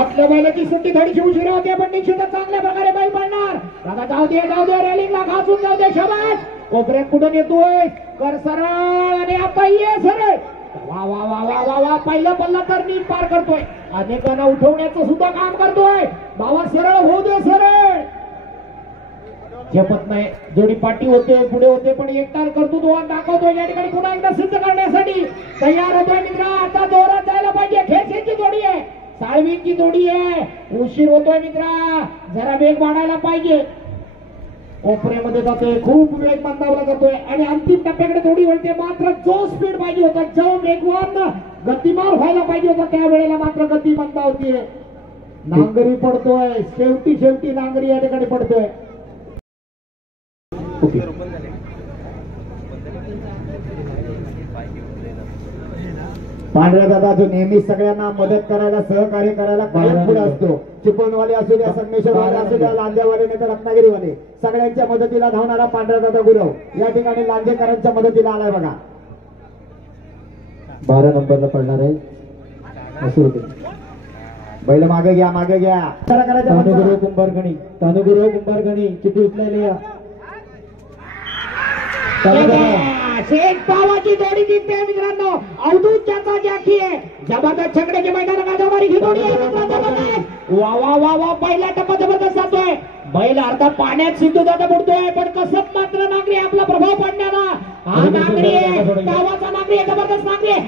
आपल्या बैलाची सुट्टी थोडीशी उशीर होते पण निश्चितच चांगल्या प्रकारे बैल पडणार. दादा जाऊ दे रेलिंगला घासून जाऊ दे. शाबास. कोपऱ्यात कुठून येतोय कर सरळ आणि आता ये सरळ. वा वा वा वा वा वा पहिला पल्ला तर नीट पार करतोय. अनेकांना उठवण्याचं सुद्धा काम करतोय. बाबा सरळ होऊ दे सरळ. झेपत नाही. जोडी पाठी होते पुढे होते पण एकटार करतो तो दाखवतोय. या ठिकाणी पुन्हा एकदा सिद्ध करण्यासाठी तयार होतोय मित्र. आता जोरात जायला पाहिजे. खेळशीची जोडी आहे. साळवींची जोडी आहे. उशीर होतोय मित्रा. जरा वेग वाढायला पाहिजे. कोपऱ्यामध्ये जातोय. खूप वेग मंदावला जातोय आणि अंतिम टप्प्याकडे जोडी वळते. मात्र जो स्पीड पाहिजे होता जो वेगवान गतिमान व्हायला पाहिजे होता त्या वेळेला मात्र गती मंदावतीये. नांगरी पडतोय. शेवटी नांगरी या ठिकाणी पडतोय. पांढऱ्या दादा जो नेहमी सगळ्यांना मदत करायला सहकार्य करायला कायम पुढे असतो. चिपळूणवाले असू द्या संगमेश्वरवाले असू द्या लांजेवाले नाही तर रत्नागिरीवाले सगळ्यांच्या मदतीला धावणारा पांढऱ्या दादा गुरव या ठिकाणी लांजेकरांच्या मदतीला आलाय बघा. 12 नंबरला पडणार आहे. बैल मागे घ्या तानुगुरु कुंभारगणी चिठ्ठी उचलायला या. शेख पावाची जोडी जिंकते मित्रांनो. अवधूत ज्याचा जॅकी आहे. जबरदस्त छकड्याची मैदान गाजवणारी ही जोडी आहे मित्रांनो. वा वा वा वा पहिला टप्पा जबरदस्त जातोय. बैल अर्धा पाण्यात सिद्धू दादा बुडतोय पण कसब मात्र नागरी आपला प्रभाव पडण्याला. हा नागरी आहे. गावाचा नागरी आहे. जबरदस्त नागरी आहे.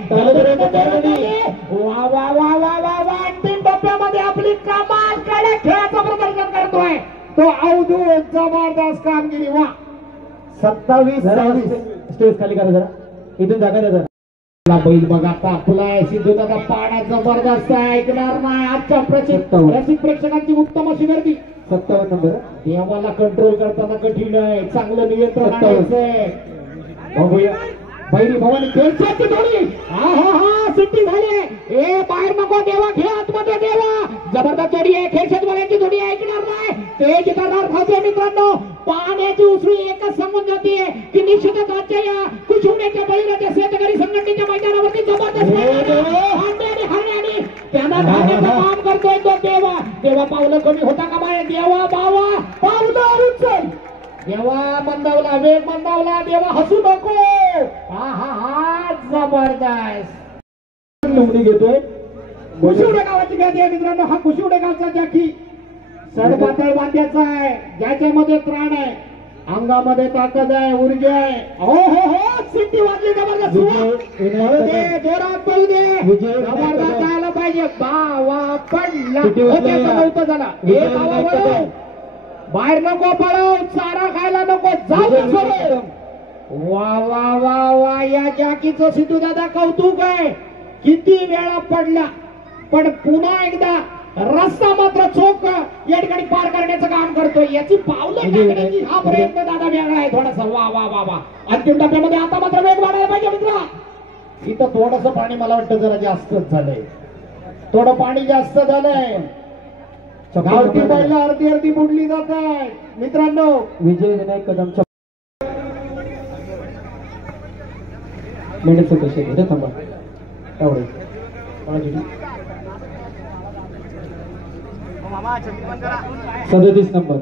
वा वा वा वा वा वा अंतिम टप्प्यामध्ये आपली कमाल कडक खेळाचं प्रदर्शन करतोय तो अवधूत. जबरदस्त कामगिरी. वा 27 स्टेज खाली करा जरा. इथून जागा द्या जरा. बैल बघा तापलाय. सिद्धू दादा पाण्यात जबरदस्त ऐकणार नाही. आजच्या रसिक प्रेक्षकांची उत्तम अशी गर्दी. 57 नंबर. देवाला कंट्रोल करताना कठीण आहे. चांगलं नियंत्रण आणायचंय. बघूया बैरी भवानी खेळची जोडी. हा हा हा सिद्धी झाली. ए बाहेर नको देवा घे आतमध्ये देवा. जबरदस्त जोडी आहे. खेळशेतवाल्यांची जोडी ऐकणार नाही. तेज करणार खाते मित्रांनो. पाण्याची उसळी एकच सांगून जाते की निश्चितच आजच्या या कुशवण्याच्या बैलाच्या शेतकरी संघटनेच्या मैदानावरती जबरदस्त आणि त्यांना धावण्याचं काम करतोय तो देवा. देवा पावलं कमी होता का माय. देवा बावा पावलं उचल. देवा मंदावला. वेग मंदावला. देवा हसू नको. हा हा हा जबरदस्त नोंदणी घेतोय. कुशिवडे गावाची गादी आहे मित्रांनो. हा कुशिवडे गावचा जॅकी सड पातळ बांध्याचा आहे. ज्याच्यामध्ये प्राण आहे. अंगामध्ये ताकद आहे. ऊर्जा आहे. हो हो हो सिट्टी वाजली जबरदस्त. जोरात पळू दे. जबरदस्त जायला पाहिजे. बावा पडला नव्हतं झाला. हे बावा वळव. बाहेर नको पळव. चारा खायला नको जाऊ. वा वा वा वा या जॅकीचं सिद्धू दादा कौतुक आहे. किती वेळा पडला पण पुन्हा एकदा रस्ता मात्र चोख या ठिकाणी पार करण्याचं काम करतोय. याची पावलं टाकण्याची हा प्रयत्न दादा वेगळा आहे थोडासा. वा वा वा वा अंतिम टप्प्यामध्ये आता मात्र वेग वाढायला पाहिजे मित्रा. इथं थोडस पाणी मला वाटतं जरा जास्तच झालंय. थोडं पाणी जास्त झालंय. गावठी बैल अर्धी बुडली जात आहे मित्रांनो. विजय विनायक कदम मेडल कसे घेते थांबा. एवढे 37 नंबर.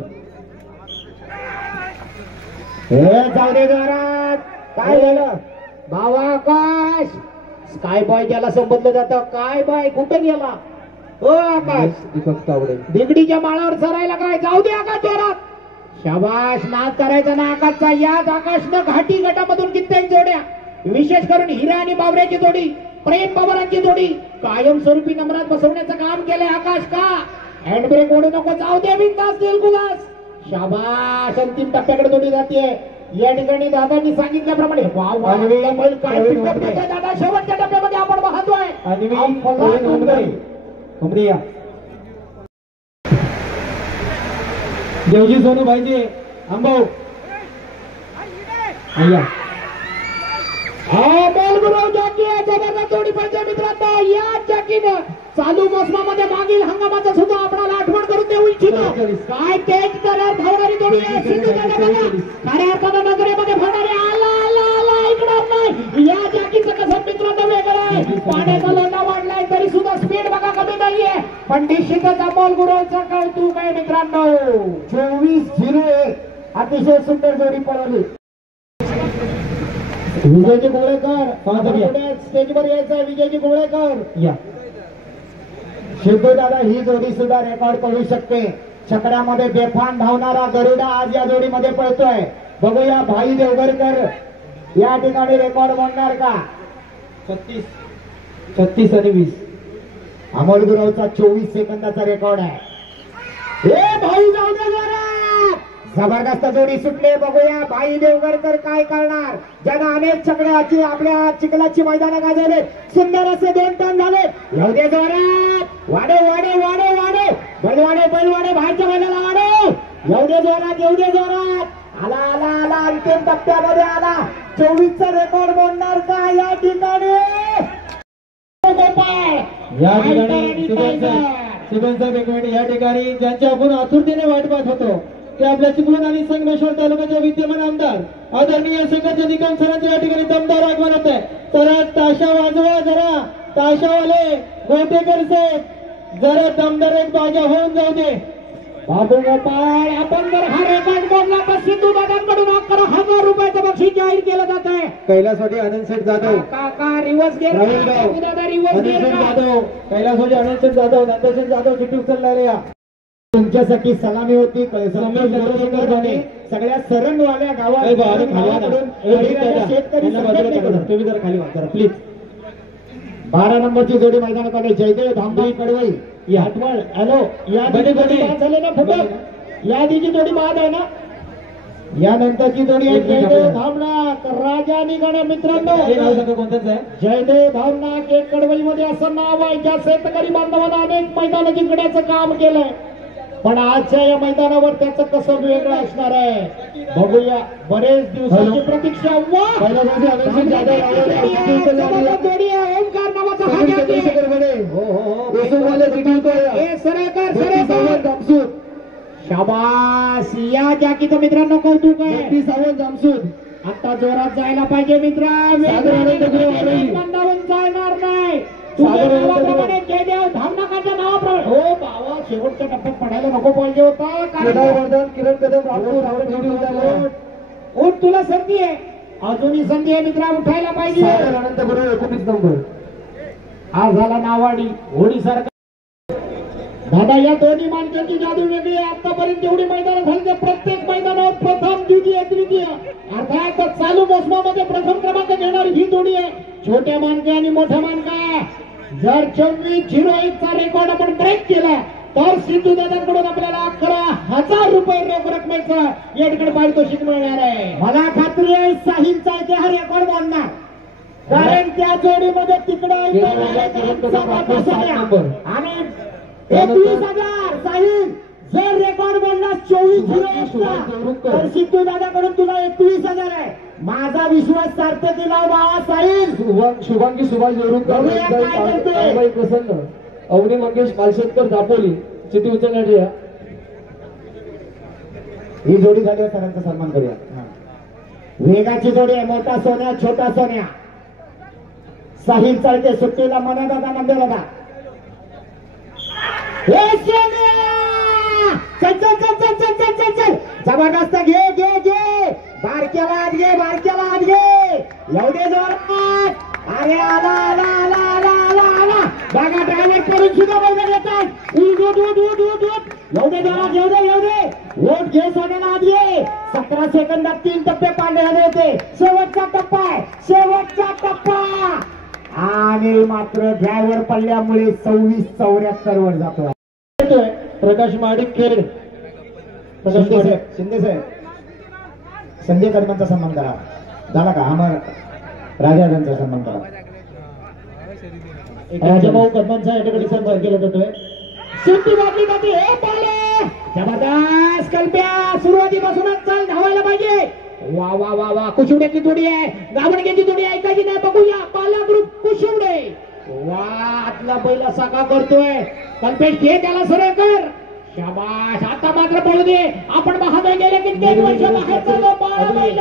जाऊ दे जोरात. काय झालं भावा. आकाश स्काय बॉय ज्याला संबोधलं जातं. काय बॉय कुठे गेला. ओ आकाश दीपक तावडे दिगडीच्या माळावर चरायला काय. जाऊ दे आकाश जोरात. शाबाश नाद करायचा ना आकाशचा. याच आकाशनं घाटी गटामधून कित्येक जोड्या विशेष करून हिरा आणि बावऱ्याची जोडी प्रेम बाबरांची जोडी कायमस्वरूपी नंबरात बसवण्याचं काम केलंय आकाश. का हँड ब्रेक ओढू नको. जाऊ दे बिनधास्त दिलखुलास. शाबाश अंतिम टप्प्याकडे जोडी जाते. या ठिकाणी दादांनी सांगितल्याप्रमाणे दादा शेवटच्या टप्प्यामध्ये आपण पाहतोय. देवजी सोनू भाईजी अंबाऊ हा बोलगुरव जॅकी आहे. जबरदस्त जोडी पाहिजे मित्रांनो. या जॅकीनं चालू मोसमामध्ये मागील हंगामाचा सुद्धा आपल्याला आठवण करून देऊ इच्छितो. काय तेज दरात धावणारी जोडी आहे. सिद्धू दादा बघा खऱ्या अर्थानं नजरेमध्ये भरणारी. आला आला आला ऐकणार नाही. या जॅकीचं कसं मित्रांनो वेगळं आहे. पाण्याचा लोंढा वाढलाय तरी सुद्धा स्पीड बघा कमी नाहीये. पण निश्चितच अमोल गुरुचा कौतुक आहे मित्रांनो. 24-01 अतिशय सुंदर जोडी पळवली. विजयजी गोळेकर स्टेजवर यायचं. विजयजी गोळेकर या. सिद्धू दादा ही जोडी सुद्धा रेकॉर्ड करू शकते. छकड्यामध्ये बेफान धावणारा गरुडा आज या जोडीमध्ये पळतोय. बघूया भाई देवगरकर या ठिकाणी रेकॉर्ड बनणार का. 36 आणि 20. अमोल गुरुचा 24 सेकंदाचा रेकॉर्ड आहे. ए भाई जाऊ दे जरा. जबरदस्त जोडी सुटले. बघूया भाई देवगरकर काय करणार. ज्यांना अनेक छकड्याची आपल्या चिखलाची मैदानं गाजवले. सुंदर असे 2 टन झाले. येऊ दे जोरात. वाडे वाडे वाडे वाडे बैलवाडे बाहेरच्या बैलाला वाडे. येऊ दे जोरात. येऊ दे जोरात. आला आला आला अंतिम टप्प्यामध्ये आला. 24चा रेकॉर्ड मोडणार का या ठिकाणी. या ठिकाणी सुबन साहेब एक मिनिट. या ठिकाणी ज्यांच्या आपण आतुरतेने वाट पाहत होतो ते आपल्या चिपळूण आणि संगमेश्वर तालुक्याचे विद्यमान आमदार आदरणीय शंकरजी निकम सरांचे या ठिकाणी दमदार आगमन होत आहे. जरा ताशा वाजवा. जरा ताशावाले गोटेकर साहेब जरा दमदार एक बाजा होऊन जाऊ दे. बाबू गोपाळ आपण जर हा रेकॉर्ड मोडला तर सिद्धू दादांकडून 11,000 रुपयाचं बक्षीस जाहीर केलं जात आहे. कैलासवाडी आनंद शेठ जाधव काका रिवर्स गेअर. दादा रिवर्स गेअर जाधव कैलासवाडी आनंद शेठ जाधव नंदशेठ जाधव चिठ्ठी उचलणारे या. तुमच्यासाठी सलामी होती. सगळ्या सरंगवाल्या गावाकडून शेतकरी तुम्ही जरा खाली वाचा प्लीज. 12 नंबरची जोडी मैदानात आली. जयदेव धामभाई कडवई आठवण. हॅलो या झाले ना फुकट. या आधीची जोडी बाद आहे ना. यानंतरची जोडी आहे जयदेव धामनाथ राजा निगण. मित्रांनो कोणतंच आहे जयदेव धामनाथ एक कडवई मध्ये असं नाव आहे. ज्या शेतकरी बांधवांना अनेक मैदान जिंकण्याचं काम केलंय. पण आजच्या या मैदानावर त्याचं कसं वेगळं असणार आहे बघूया. बरेच दिवसांची प्रतीक्षा. ओंकार नावाचा शाबास. या जॅकीच मित्रांनो कौतुक आहे. सावंत जामसूद आता जोरात जायला पाहिजे मित्र. मंदावून चालणार नाही. नावाप्रमाणे जयदेव धामनाकाच्या नावाप्रमाणे. हो बाबा शेवटच्या टप्प्यात पडायला नको पाहिजे होता. किरण कदम उठ तुला संधी आहे. अजूनही संधी आहे मित्रा. उठायला पाहिजे. 19 नंबर आज झाला नावाडी होडी सारखा. दादा या दोन्ही माणसांची जादू वेगळी आहे. आतापर्यंत जेवढी मैदान झाली त्या प्रत्येक मैदानावर प्रथम द्वितीय तृतीय अर्थात चालू मोसमामध्ये प्रथम क्रमांक घेणारी ही जोडी आहे. छोट्या मानके आणि मोठ्या मानका. जर 24-01 चा रेकॉर्ड आपण ब्रेक केला तर सिद्धू दादांकडून आपल्याला 11,000 रुपये रोख रकमेचं या ठिकाणी पारितोषिक मिळणार आहे. मला खात्री आहे साहिलचा हा रेकॉर्ड मोडणार. कारण त्या जोडीमध्ये तिकडे आणि 21,000 साहिल जर रेकॉर्ड बोलला 24-01 तर सिद्धू दादाकडून तुला 21,000 आहे. माझा विश्वास सार्थकीला बाबा साहिल. शुभांगी सुभाष जोरून प्रसन्न अवनी मंगेश मालशेतकर दापोली चिठ्ठी उचलण्याची या. ही जोडी झाली. सरांचा सन्मान करूया. वेगाची जोडी आहे. मोठा सोन्या छोटा सोन्या. साहिल चालते सुट्टीला मना दादा नंदे दादा. जबरदस्त घे घे घे. बारक्याला आत घे. बारक्याला आत घे. एवढे जोरात. अरे आला आला आला आला आला आला. बघा ड्रायव्हर करून सुद्धा बघा येतात. एवढे जोरात. एवढे वोट घे. सोन्याला आत घे. 17 सेकंदात 3 टप्पे पांढरे आले होते. शेवटचा टप्पा आहे. शेवटचा टप्पा. आणि मात्र ड्रायव्हर पडल्यामुळे 26-74 वर जातो. प्रकाश माडिक खेड. शिंदे साहेब संजय कदमांचा सन्मान करा. झाला का. अमर राजाचा सन्मान करा. राजाभाऊ कदमांचा या ठिकाणी सन्मान केला जातोय. सुट्टी बाटली जाते. हे पाले जबरदस्त कल्प्या. सुरुवातीपासूनच चाल धावायला पाहिजे. वा वा वा वा. कुशिवड्याची जोडी आहे. गावणग्याची जोडी आहे. ऐकायची नाही. बघूया पाला ग्रुप कुशिवडे. वा आतला बैल असा का करतोय. कल्पेश घे त्याला सरळ कर. शाबाश. आता मात्र पळू दे. आपण महादेव गेले की 3 वर्ष बाहेर चाललो. 12 बैल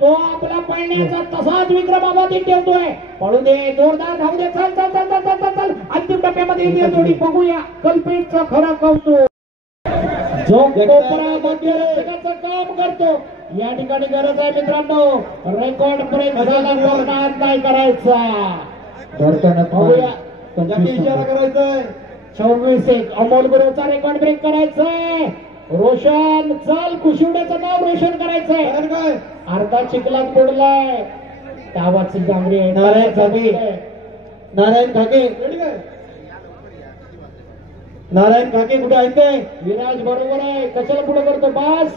तो आपला पळण्याचा तसाच विक्रमाबादी ठेवतोय. पळू दे, जोरदार धावू दे. चल चल चल चल चल चल चल. अंतिम टप्प्यामध्ये ही जोडी बघूया कल्पेशचं खरं कौतुक. जो कोपरा मध्यरक्षकाचं काम करतो. या ठिकाणी गरज आहे मित्रांनो रेकॉर्ड ब्रेक झाला नाही करायचा. बघूया इशारा करायचा आहे. 24 अमोल गुरुचा रेकॉर्ड ब्रेक करायचंय. रोशन चल, कुशिवड्याचं नाव रोशन करायचंय. काय अर्धा चिखलात बुडलाय. तावाची जांभळी आहे. नारायण घागे. नारायण घागे नारायण घागे कुठे आहेत काय? विराज बरोबर आहे. कशाला पुढे करतो बास.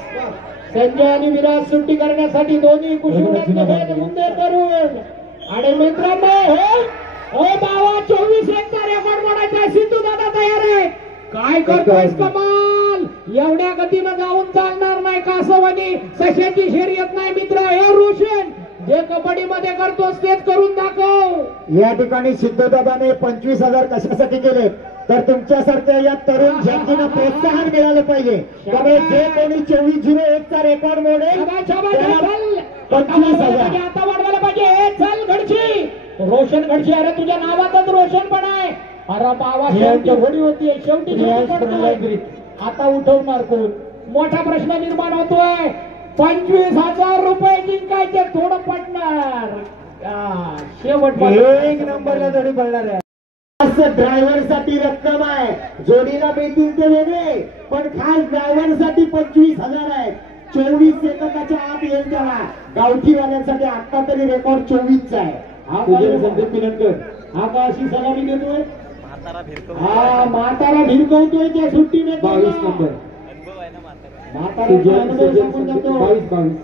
संजय आणि विराज सुट्टी करण्यासाठी दोन्ही कुशिवड्यात मुंदे करून. आणि मित्रांनो हो बाबा 24 चा रेकॉर्ड मोडायचा. सिद्धू दादा तयार आहे. काय करतोयस कमाल. एवढ्या गतीनं जाऊन चालणार नाही. कासवानी सशाची शर्यत नाही मित्र. हे रोशन जे कबड्डी मध्ये करतोस तेच करून दाखव. या ठिकाणी सिद्धदादाने 25,000 कशासाठी केले तर तुमच्यासारख्या या तरुण जनतेला प्रोत्साहन मिळालं पाहिजे. त्यामुळे जे कोणी 24:01 चा रेकॉर्ड मोडेल त्याला 25,000. आता वाढवायला पाहिजे. हे चल घडची रोशन घडची. अरे तुझ्या नावातच रोशन पण आहे. अरे बाबा शेवटी घोडी होती. शेवटी आता उठवणार कोण. मोठा प्रश्न निर्माण होतोय. 25,000 रुपये जिंकायचे थोडं पडणार. शेवट एक नंबरला जोडी पडणार आहे. ड्रायव्हर साठी रक्कम आहे. जोडीला मिळतील ते वेगळे पण खास ड्रायव्हर साठी 25,000 आहे. 24 सेकंदाच्या आत येईल त्याला. गावठीवाल्यांसाठी आता तरी रेकॉर्ड 24 चा आहे. हा का अशी सलामी देतोय. हा म्हातारा भिरकवतोय त्या सुट्टीने. 22 नंबर म्हातारा 22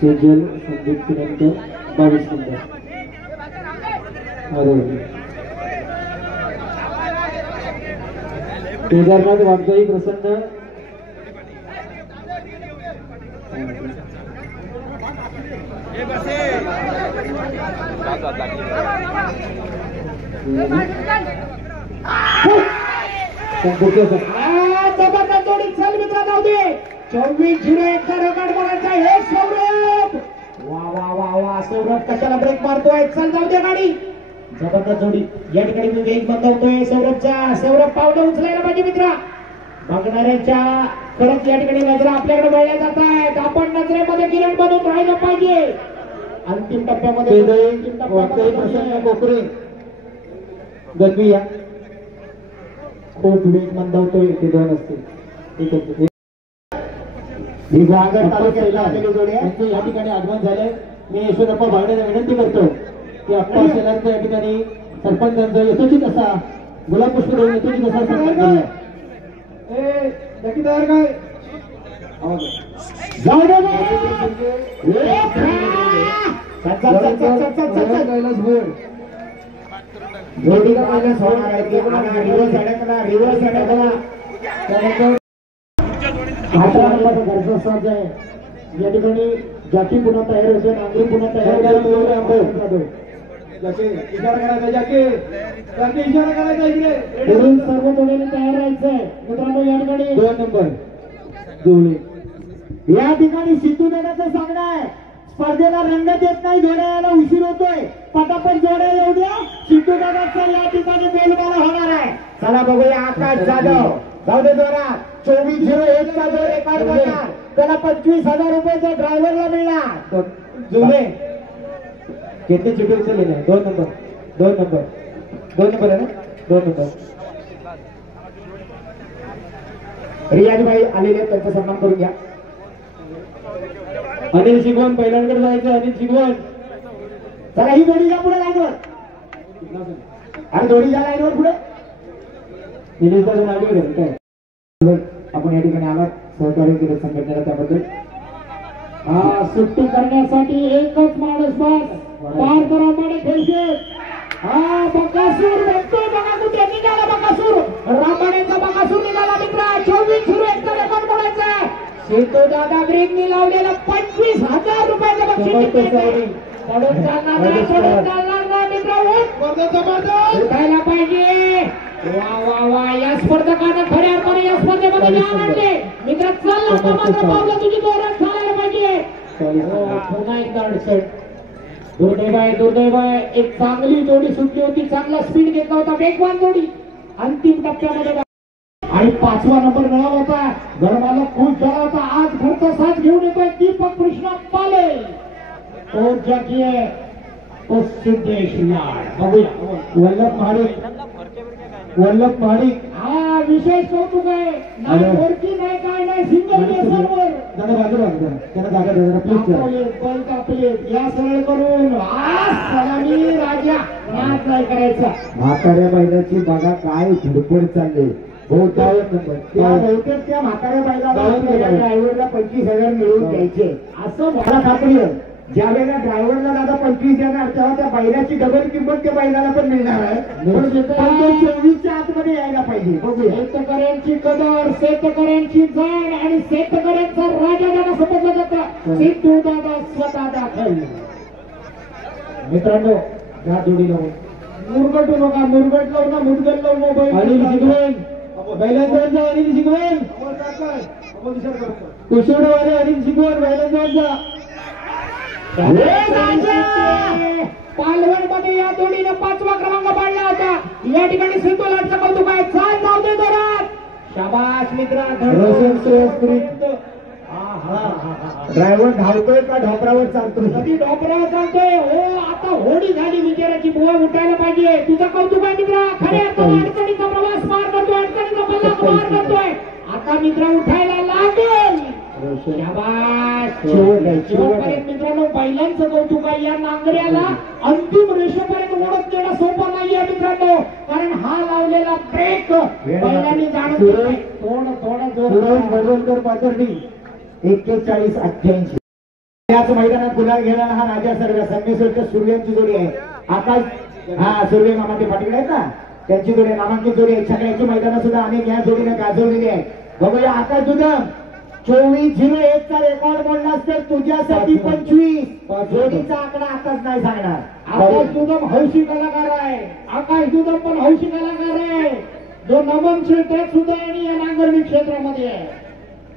सेजल संदीप किरणकर 22 नंबर. अरे केदारनाथ वाघजाई प्रसन्न जोडी. चल मित्र जाऊ दे. 24:01 चा रेकॉर्ड बघायचा. हे सौरभ वा वा वा वा. सौरभ कशाला ब्रेक मारतोय. चल जाऊ दे गाडी. जबरदस्त जोडी. या ठिकाणी मी वेग बंदवतोय सौरभचा. सौरभ पावलं उचलायला पाहिजे मित्रा. बघणाऱ्यांच्या खरंच या ठिकाणी नजरा आपल्याकडे वळल्या जात आहेत. आपण नजरेमध्ये किरण बनवून राहिलं पाहिजे. अंतिम टप्प्यामध्ये कोकरे गरबी या खूप वेग मंदावतोय. ते दोन असतील. विभागर तालुक्यातला आलेली जोडी आहे. त्यांचं या ठिकाणी आगमन झालंय. मी यशवंतप्पा भावड्याला विनंती करतो की अप्पा शेलारचं या ठिकाणी सरपंचांचा यशोचित असा गुलाब पुष्प देऊन यशोचित असा सन्मान केलाय. तयार काय जाऊ दे जोडीला मागास होणार आहे. रिव्हर्स अडकला. रिव्हर्स अडकला. घरचा साज आहे. या ठिकाणी जाकी पुन्हा तयार होते. नांगरी पुन्हा तयार होते. इशारा करायचा जाके इशारा करायचा इकडे. सर्व जोडीने तयार राहायचंय मित्रांनो. या ठिकाणी 2 नंबर जुळले. या ठिकाणी सिद्धूदादाचं सांगणं आहे स्पर्धेला रंगत येत नाही. जोड्या यायला उशीर होतोय. पटापट जोड्या येऊ द्या. सिद्धूदादाचा या ठिकाणी बोलबाला होणार आहे. चला बघूया आकाश जाधव. जाऊ दे जोरात. 24:01 चा जो रेकॉर्ड करणार त्याला 25,000 रुपयाचा ड्रायव्हरला मिळणार. जुळे कितने चिटे से लेना है? 2 नंबर 2 नंबर 2 नंबर है ना. 2 नंबर रियाज भाई आलेले आहेत. त्यांचा सन्मान करून घ्या. अनिल शिगवण पहिल्यांकडे जायचं. अनिल शिगवण चला ही जोडी जा पुढे लाईनवर. अरे जोडी जा लाईनवर पुढे. काय आपण या ठिकाणी आलात सहकार्य केलं संघटनेला त्याबद्दल. सुट्टी करण्यासाठी एकच माणूस बस. पार करा माडे खेळशे. बकासूर भेटतो. बघा कुठे निघाला बकासूर. रामाडेचा बकासूर निघाला मित्रा. 24:01 चा रेकॉर्ड मोडायचा. सिद्धू दादा ग्रीननी लावलेला 25,000 रुपयाचं बक्षीस पडून चालणार नाही. पडून चालणार नाही मित्र. उठायला पाहिजे. वा वा वा या स्पर्धकांना खऱ्या अर्थाने या स्पर्धेमध्ये ज्ञान आणले. मित्र चल लवकर मात्र पावलं तुझी जोरात चालायला पाहिजे. पुन्हा एकदा अडचण. दुर्दैव एक चांगली जोडी सुटली होती. चांगला स्पीड घेतला होता. वेगवान जोडी अंतिम टप्प्यामध्ये आणि 5वा नंबर मिळाला होता. घरमालक खुश झाला होता. आज घरचा साथ घेऊन येतोय दीपक कृष्ण पाले. तो जगी आहे तो सिद्धेश लाड. बघूया वल्लभ महाडिक हा विशेष कौतुक आहे. नाही ओळखी नाही काय नाही सिंगल बेसवर दादा बाजूला त्याला जागा दे जरा प्लीज. बल कापले या सरळ करून आज सलामी राजा नाच नाही करायचा. म्हाताऱ्या बैलाची बघा काय धडपड चालली. बहुतेक त्या म्हाताऱ्या बैलाला ड्रायव्हरला 25,000 मिळवून द्यायचे असं मला खात्री आहे. ज्या वेळेला ड्रायव्हरला दादा 25 देणार तेव्हा त्या बैलाची डबल किंमत त्या बैलाला पण मिळणार आहे. पण 24च्या आतमध्ये यायला पाहिजे. बघूया शेतकऱ्यांची कदर, शेतकऱ्यांची जाण आणि शेतकऱ्यांचा राजा दादा समजलं जातं. सिद्धू दादा स्वतः दाखल. मित्रांनो या जोडीला मुरगटू नका. मुरगट लावू ना मुरगट लावू मोबाईल. अनिल शिगवेन बैलांजवळचा अनिल शिगवेन कुशोडवाले अनिल शिगवेन बैलांजवळचा. पालवण मध्ये या जोडीनं 5वा क्रमांक पाडला होता. या ठिकाणी सिद्धू लाडचं कौतुक आहे. चाल जाऊ दे जोरात. शाबास मित्रा. रोशन श्रेयस्प्रीत ड्रायव्हर धावतोय का ढोपरावर चालतोय? कधी ढोपरावर चालतोय. हो आता होडी झाली विचाराची. बुवा उठायला पाहिजे. तुझं कौतुक आहे मित्रा. खऱ्या अर्थाने अडचणीचा प्रवास पार करतोय. अडचणीचा पल्ला पार करतोय. आता मित्रा उठायला लागेल. शेवटपर्यंत मित्रांनो बैलांचं कौतुक आहे. या नांगऱ्याला अंतिम रेषेपर्यंत ओढत नेणं सोपं नाहीये मित्रांनो. कारण हा लावलेला ब्रेक बैलांनी जाणून थोडं बडवलकर पाथर्डी 41-88. याच मैदानात गुलाल घेणारा हा राजा सर्व संगमेश्वरच्या सूर्यांची जोडी आहे. आकाश सूर्य मामा ते पाटील आहेत ना त्यांची जोडी नामांकित जोडी आहे. सगळ्यांची मैदानं सुद्धा अनेक या जोडीने गाजवलेली आहे. बघूया आकाश दुदम 24-01चा रेकॉर्ड बोललास तर तुझ्यासाठी 25. जोडीचा आकडा आताच नाही सांगणार. आकाश दुदम हौशी कलाकार आहे. आकाश दुदम पण हौशी कलाकार आहे. जो नमन क्षेत्रात सुद्धा आणि या नांगरणी क्षेत्रामध्ये आहे.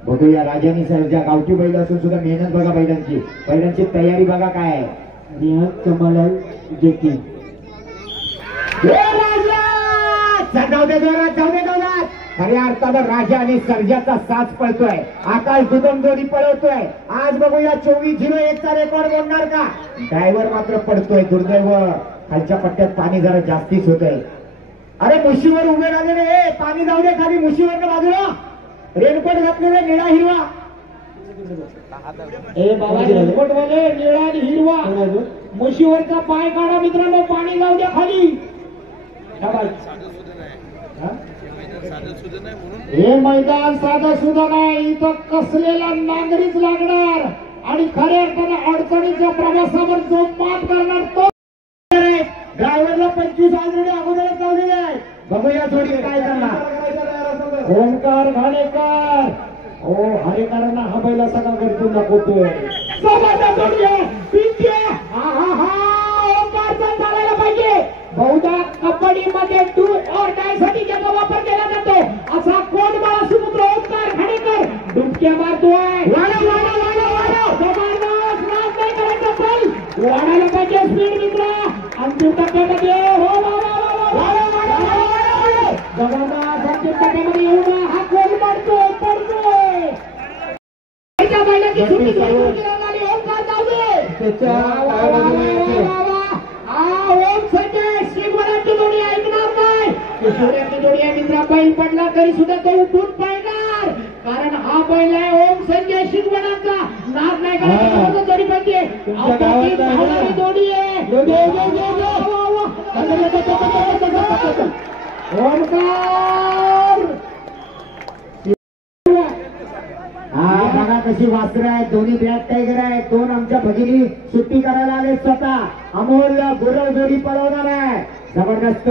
बघूया राजानी ज्या गावठी बैल असून सुद्धा मेहनत बघा बैलांची तयारी बघा काय आहे. निहात कमालाल जेकी जाऊ दे जोरात. खऱ्या अर्थानं राजा आणि सर्जाचा साथ पळतोय. आकाश दुदम जोडी पळवतोय. आज बघूया 24-01चा रेकॉर्ड मोडणार का? ड्रायव्हर मात्र पडतोय. दुर्दैव खालच्या पट्ट्यात पाणी जरा जास्तीच होतंय. अरे मुशीवर उभे राहिलेले पाणी जाऊ दे खाली. मुशीवर बाजूला रेनकोट घातलेले निळा हिरवा. ए बाबा रेनकोट वाले निळा आणि हिरवा. मुशीवरचा पाय काढा मित्रांनो. पाणी जाऊ द्या खाली. हे मैदान साधं सुद्धा नाही. इथं कसलेला नांगरीच लागणार आणि खऱ्या अर्थानं अडचणीच्या प्रवासावर जो मात करणार तो ड्रायव्हरला 25 ऑलरेडी अगोदरच लावलेले आहे. बघूया जोडी काय करणार. ओंकार घाणेकर. हो हरेकरांना हा बैला सगळा करतो दाखवतोय. ओंकार चालायला पाहिजे. बहुधा कबड्डीमध्ये डू और डाय साठी ज्याचा वापर केला जातो असा कोटबाळा सुपुत्र ओंकार घाणेकर डुबक्या मारतोय. जबरदस्त नाच नाही करायचा. चल वाढायला पाहिजे स्पीड मित्रा. अंतिम टप्प्यामध्ये जबरदस्त अंतिम टप्प्यामध्ये येऊन हा गोल पडतोय. त्याच्या बैलाची सुट्टी झाली. ओंकार जाऊ दे. ओम संजय श्रीगोराची जोडी ऐकणार नाही. किशोराची जोडी आहे मित्रा. बैल पडला तरी सुद्धा तो उठून पळणार. कारण हा बैल आहे ओम संजय शिंगवणाचा. नाद नाही करायचा. जोडी पाहिजे. जोडी आहे. ओमकार बघा कशी वासरं आहेत. दोन्ही ब्लॅक टायगर आहेत. 2 आमच्या भगिनी सुट्टी करायला आले स्वतः. अमोल गुरव जोडी पळवणार आहे. जबरदस्त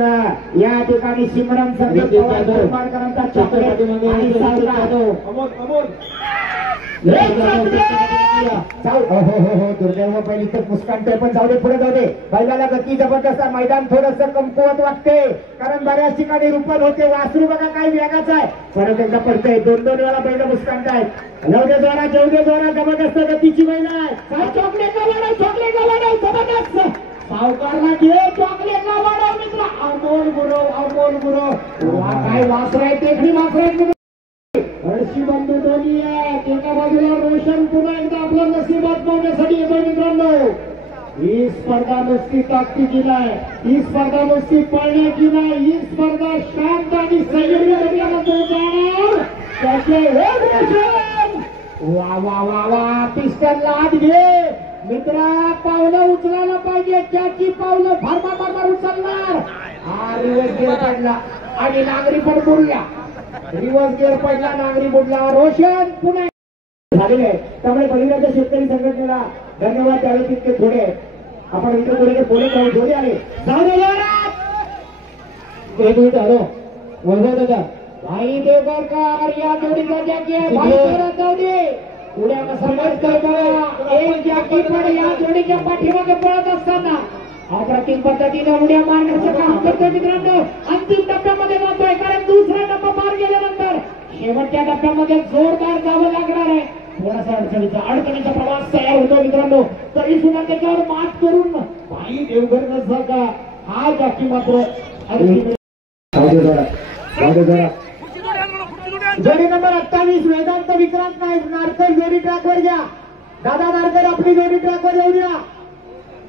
या ठिकाणी सिमरन संदीप पवारकरांचा चॉकलेट आणि हो दुर्दैव पहिली तर मुस्कानतोय, पण जाऊ दे, पुढे जाऊ दे. बैलाला गती जबरदस्त आहे. मैदान थोडस कमकुवत वाटते, कारण बऱ्याच ठिकाणी रुपल होते. वासरू बघा काय वेगाच आहे, परत एकदा पडतंय. दोन वेळा बैल मुस्कानतायत. जाऊ दे जोरा, जाऊ दे जोरा, जबरदस्त गतीची बैल आहे. काय चॉकलेट जबरदस्त सावकारला घे, चॉकलेटला वाढव मित्र. अमोल गुरु काय वासर आहे, तेखणी वासर आहे. हर्षी बंधू दोन्ही आहेत. एका बाजूला रोशन पुन्हा एकदा आपला नशीब आजमावण्यासाठी येतोय मित्रांनो. ही स्पर्धा नुसती ताकदीची नाही, ही स्पर्धा नुसती पळण्याची नाही, ही स्पर्धा शांत आणि संयमी त्याचे रोशन. वा पिस्टनला आत घे मित्रा, पावलं उचलायला पाहिजे. त्याची पावलं भरभर उचलणार. हा रिवर्स गेअर पडला आणि नागरी पण बुडला. रिवर्स गेअर पडला, नागरी बुडला. रोशन पुन्हा झालेले आहे. त्यामुळे बळीराजा शेतकरी संघटनेला धन्यवाद द्यावे तितके थोडे. आपण इथे थोडे बोलत आहोत. जोडे आले, जाऊ दे एक मिनिट. हॅलो वैभव दादा, भाई देवगडकर या जोडीचा जॅकी आहे. भाई जोरात जाऊ दे. उड्या कसा मारतोय बघा. एक जॅकी पण या जोडीच्या पाठीमागे पळत असताना अप्रतिम पद्धतीने उड्या मारण्याचं काम करतोय मित्रांनो. अंतिम टप्प्यामध्ये जातोय, कारण दुसरा टप्पा पार गेल्यानंतर शेवटच्या टप्प्यामध्ये जोरदार जावं लागणार आहे. थोडासा अडचणीचा प्रवास तयार होतो मित्रांनो. तरी सुद्धा त्याच्यावर मात करून भाई देवगडकर का हा जॅकी मात्र जोडी नंबर 28 वेदांत विक्रांत नाईक नारकर जोडी ट्रॅकवर घ्या. दादा नारकर आपली जोडी ट्रॅकवर येऊ द्या.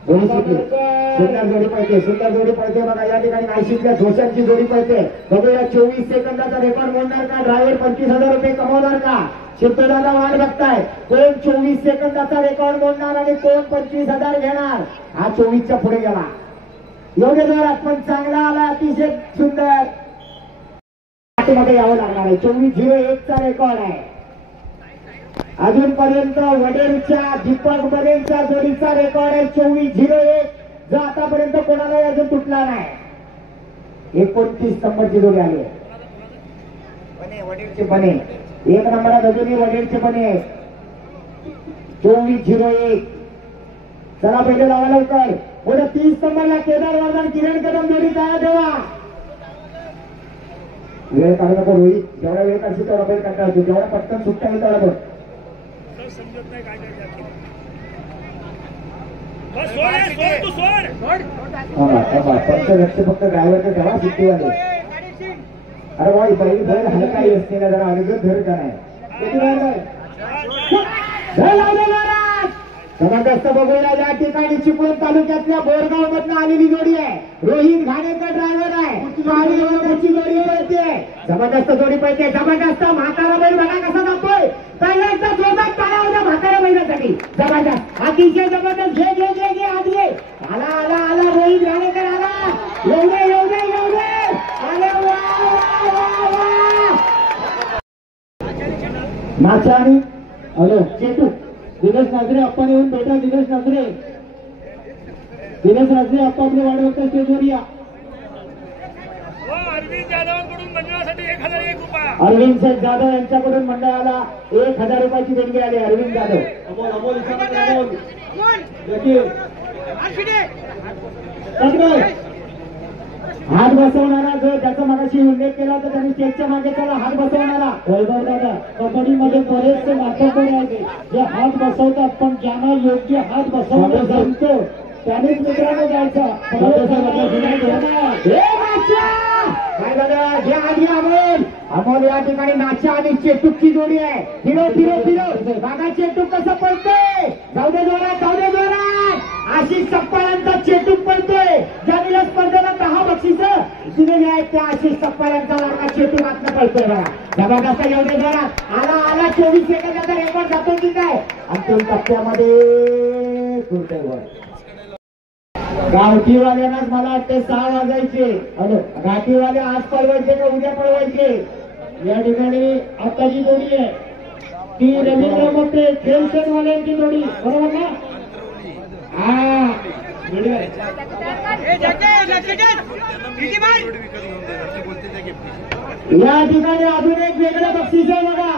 सुंदर जोडी पळते बघा. या ठिकाणी नाशिकच्या जोशांची जोडी पळते. बघूया 24 सेकंदाचा रेकॉर्ड मोडणार का? ड्रायव्हर 25,000 रुपये कमवणार का? शिवदादा वाट बघताय. कोण 24 सेकंदाचा रेकॉर्ड मोडणार आणि कोण 25,000 घेणार? हा 24च्या पुढे गेला. एवढे जोरात पण चांगला आला, अतिशय सुंदर. मध्ये यावं लागणार आहे. 24-01 चा रेकॉर्ड आहे. अजूनपर्यंत वडेरच्या दीपक बरेंच्या जोडीचा रेकॉर्ड आहे 24-01, जो आतापर्यंत कोणालाही अजून तुटला नाही. 29 नंबरची जोडी आली आहे. वडेरचे बने 1 नंबरात अजूनही वडेरचे बने आहे. 24-01. चला पहिले लावा लवकर. पुढे 30 नंबरला केदार वर्धन किरण कदम जोडी तयार ठेवा. वेळ काढू नको रोहित. जेवढा वेळ काढशी तेवढा वेळ काढता येतो. जेवढा पटकन सुटता येईल तेवढा बघ. फक्त ड्रायव्हरचं ठेवा सुट्टीवाले. अरे भाई पहिली बैल हलकाही असते ना, जरा अगदी धर का नाही. जबरदस्त बघूया. या ठिकाणी चिपळूण तालुक्यातल्या बोरगाव मधून आलेली जोडी आहे. रोहित घाणेकर ड्रायव्हर आहे. त्याची जोडी पळते. जबरदस्त जोडी पळते. जबरदस्त म्हातारा बैल बघा कसा जातोय. पहिल्यांदा जोरात टाळ्या होत्या म्हातारा बैलासाठी. जबरदस्त, अतिशय जबरदस्त. घे आत घे. आला रोहित घाणेकर आला. एवढे आले. नाचा आणि हॅलो चेतू दिनेश नाझरे आप्पा येऊन भेटा. दिनेश नाझरे आप्पा आपले वाढवता स्टेजवर या. अरविंद जाधवांकडून मंडळासाठी 1001 रुपये. अरविंद साहेब जाधव यांच्याकडून मंडळाला 1000 रुपयाची देणगी आली. अरविंद जाधव हात बसवणारा जो ज्याचा मागाशी उल्लेख केला होता त्यांनी स्टेजच्या मागे त्याला हात बसवणारा वैभव दादा, कबड्डीमध्ये बरेचसे माथाकोरे आहेत जे हात बसवतात, पण ज्यांना योग्य हात बसवणं जमतो त्यानेच मित्रांनो जायचा. काय झालं? जे आधी अमोल या ठिकाणी नाचा आणि चेटूकची जोडी आहे. फिरो बागा चेटूक कसं पळतोय. जाऊ दे जोरात. आशिष चप्पाळ्यांचा चेटूक पळतोय. ज्या स्पर्धेला 10 बक्षीस दिलेली आहेत त्या आशिष चप्पाळ्यांचा लाडका चेटूक आत्ता पळतोय बघा. जबरदस्त. एवढे जोरात आला 24 सेकंदाचा रेकॉर्ड जातो की काय? अंतिम टप्प्यामध्ये गावठीवाल्यांनाच मला वाटते 6 वाजायचे. गाठीवाले आज पळवायचे का उद्या पळवायचे? या ठिकाणी आत्ताची जोडी आहे ती रवींद्र मोठे खेळशनवाल्यांची जोडी, बरोबर ना? या ठिकाणी अजून एक वेगळं बक्षीस आहे बघा.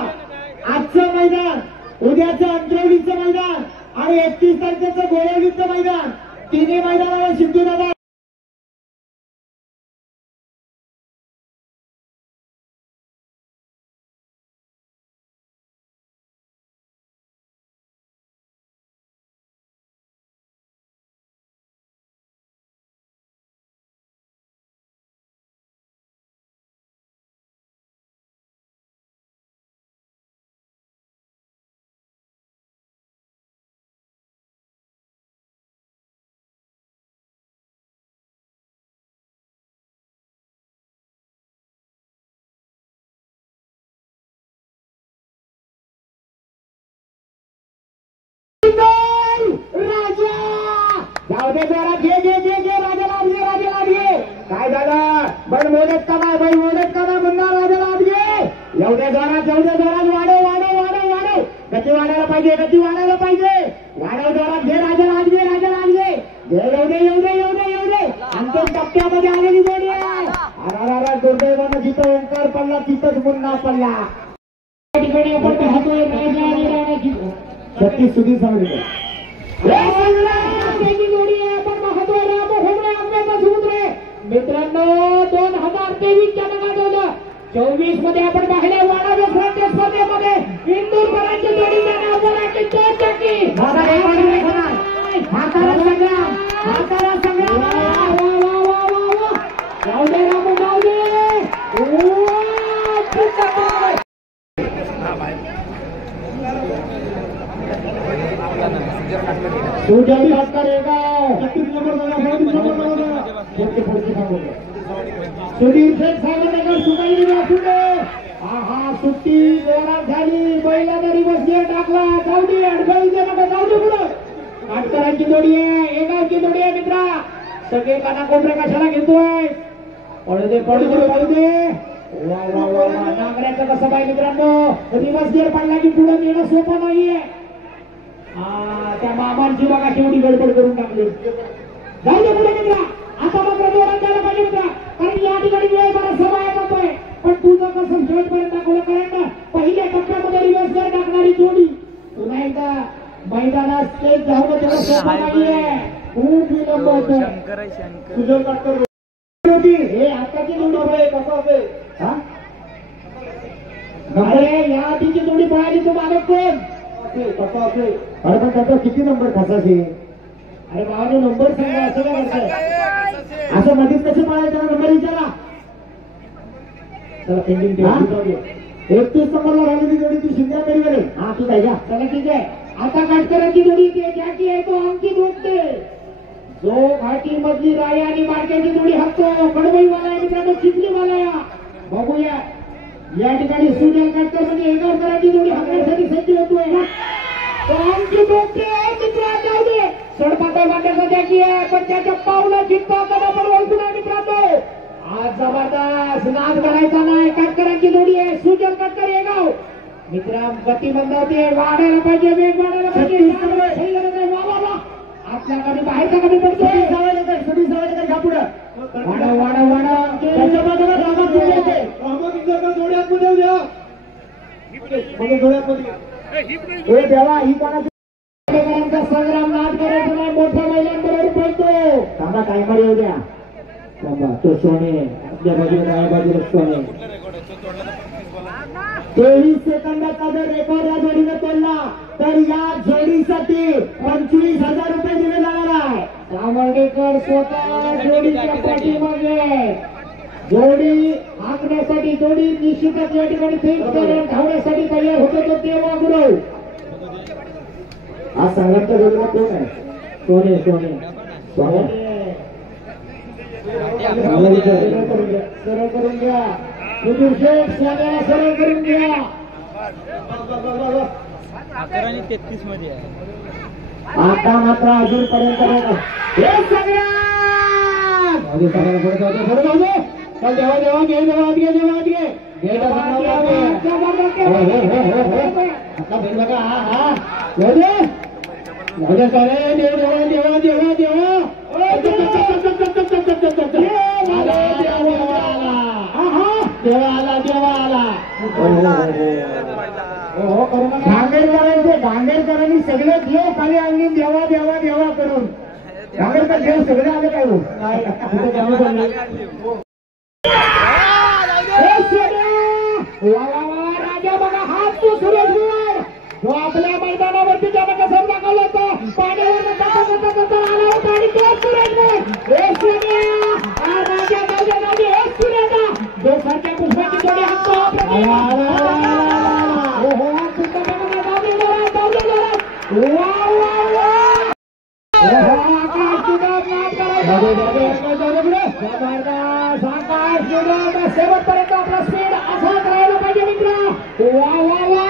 आजचं मैदान उद्याचं अंतरवलीचं मैदान आणि 31 तारखेचं गोळवलीचं मैदान, तिन्ही मैदानावर सिद्धू दादा काय झालं? बैल मोडत का नाही? बैल मोडत का नाही म्हणणार राजाला आज घे. एवढ्या जोरात वाढव वाढव वाढव वाढव. गती वाढायला पाहिजे, गती वाढायला पाहिजे. वाढव जोरात घे राजाला आज घे, राजाला आज घे. एवढे अंतिम टप्प्यामध्ये आलेली जोडी आहे. अरे दुर्दैवानं जिथं ओंकार पडला तिथंच मुन्ना पडला. त्या ठिकाणी आपण पाहतोय राजा आणि राणाची शक्ती सुधी सांगली मित्रांनो. 2023च्या नगादोला 24 मध्ये आपण पाहिल्या वाडा व्यवसायाच्या स्पर्धेमध्ये इंदूरकरांची जोडीच्या नावावर आहे 2 चाकी म्हातारा संग्राम जाऊ दे रामू जाऊ दे. सुजय करेगा सुधीर शेठ सागरनगर सुमाई वासुदे. हा सुट्टी जोरात झाली. बैलादारी बसली टाकला. जाऊ दे अडचणी दे नका जाऊ दे पुढं. काटकरांची जोडी आहे, एकाची जोडी आहे मित्रा. सगळे काना कोपरे कशाला घेतोय? पळू दे वा वा वा वा. नांगऱ्याचं कसं पाहिजे मित्रांनो. रिवर्स गिअर पडला की पुढे नेणं सोपं नाहीये. त्या मामांची बघा केवढी गडबड करून टाकली. जाऊ दे पुढे मित्रा. आता मात्र जोरात द्यायला पाहिजे मित्रा, कारण या ठिकाणी वेळ बरा समय जातोय. पण तुझं कसं शेवटपर्यंत दाखवलं, कारण पहिल्या टप्प्यामध्ये रिवर्स गिअर टाकणारी जोडी पुन्हा एकदा मैदानात स्टेज धावणं त्याला सोपं नाहीये. खूप विलंब होतोय. सुजय काटकर हे आताची जोडी आहे. कसं असेल अरे या आधीची जोडी पळाली तो मागत कोण कसं असेल? अरे पण त्याचा किती नंबर कसाचे? अरे बाबाने नंबर सांगा. असं काय करताय? असं मध्येच कसे पळायचं? नंबर विचारा. चला पेंडिंग 31 नंबरला राहिलेली जोडी ती शिंद्या करीवर. हा ठीक आहे. चला ठीक आहे. आता काटकरांची जोडी ज्याची आहे तो अंकित होते. जो घाटी मधली राया आणि मार्केटची जोडी हाकतो कडबईवाला आहे मित्रांनो, चिखलीवाला या. बघूया या ठिकाणी सुजय काटकर म्हणजे एगावकरांची जोडी हाकण्यासाठी सज्ज होतोय. सडपातळ मांडण्याचा जॅकी आहे, पण त्याच्या पावला चित्ता कदा पण ओळखून आहे मित्रांनो. आज जबरदस्त नाद करायचा नाही. काटकरांची जोडी आहे. सुजय काटकर एगाव मित्रा. गती बंद होते. वाढायला पाहिजे, वेग वाढायला पाहिजे. आपल्या कमी बाहेरचा कमी पडतो. सगळी सवय का पुढं वाढव वाढव वाढव. त्याच्या बाजूला जोड्यात मध्ये द्या जोड्यात मध्ये देवा. ही कोणाचा संग्राम नाद करायचा नाही. मोठ्या महिलांबरोबर पळतो. थांबा टायमर येऊ द्या. थांबा तो सोने आपल्या बाजूला डाव्या बाजूला सोने. 23 सेकंदाचा जर रेकॉर्ड या जोडीने तोडला तर या जोडीसाठी 25,000 रुपये दिले जाणार आहे. सावर्डेकर स्वतः जोडीच्या पाठीमागे. जोडी हाकण्यासाठी जोडी निश्चितच या ठिकाणी फिक्स करून धावण्यासाठी तयार होतो तो तेव्हा गुरव. आज संघाच्या जोडीला कोण आहे? सोने सरळ करून घ्या. सुधीर शेठ सोन्याला सरळ करून घ्या. 33 मध्ये आहे. आता मात्र अजूनपर्यंत आणि सगळे देव खाली आणली देवा देवा देवा करून त्यामुळे का देव सगळे आले काय हो? वा वा वा राजा बघा हात तो सुरेश भुवन जो आपल्या मैदानावरती ज्यानं कसं दाखवलं होतं पाण्यावर आला होता आणि तो सुरेश भुवन राजा जाऊ सुरेशा जो सारख्या पुष्पाची जोडी हाकतो शेवटपर्यंत आपला स्पीड असाच राहिला पाहिजे मित्र वा वा वा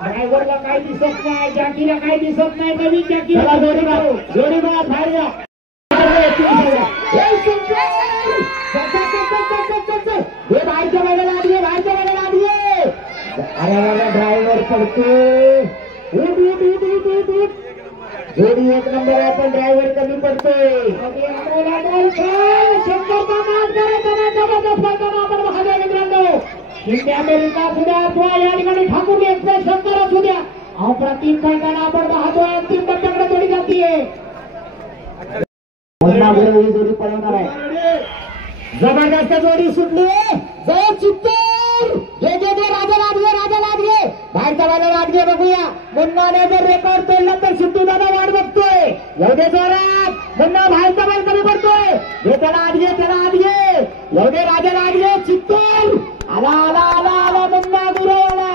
ड्रायव्हरला काय दिसत नाही जॅकीला काय दिसत नाही नवीन जॅकीला जोडी बाहेर घ्या बाहेरच्या बाजूला आली बाहेरच्या बाजूला आली अरे ड्रायव्हर पडतो जोडी एक नंबर आहे पण ड्रायव्हर कमी पडतोय मित्रांनो इंडिया अमेरिका सुद्धा अथवा या ठिकाणी ठाकूर एक्सप्रेस शंकर असू द्या अप्रतिम पैकाना आपण पाहतोय अंतिम टप्प्याकडे जोडी जातीये जोडी पळवणार आहे जबरदस्त जोडी सुटली जय चित्तूर घे राजा लादगे बाहेरच्या बाजूला लादगे बघूया मुन्नाने जर रेकॉर्ड तोडला तर सिद्धू दादा वाट बघतोय एवढे जोरात मुन्ना बाहेरचा बॉल कमी पडतोय त्याला आत घे एवढे राजा लादगे चित्तूर आला मुन्ना गुरवला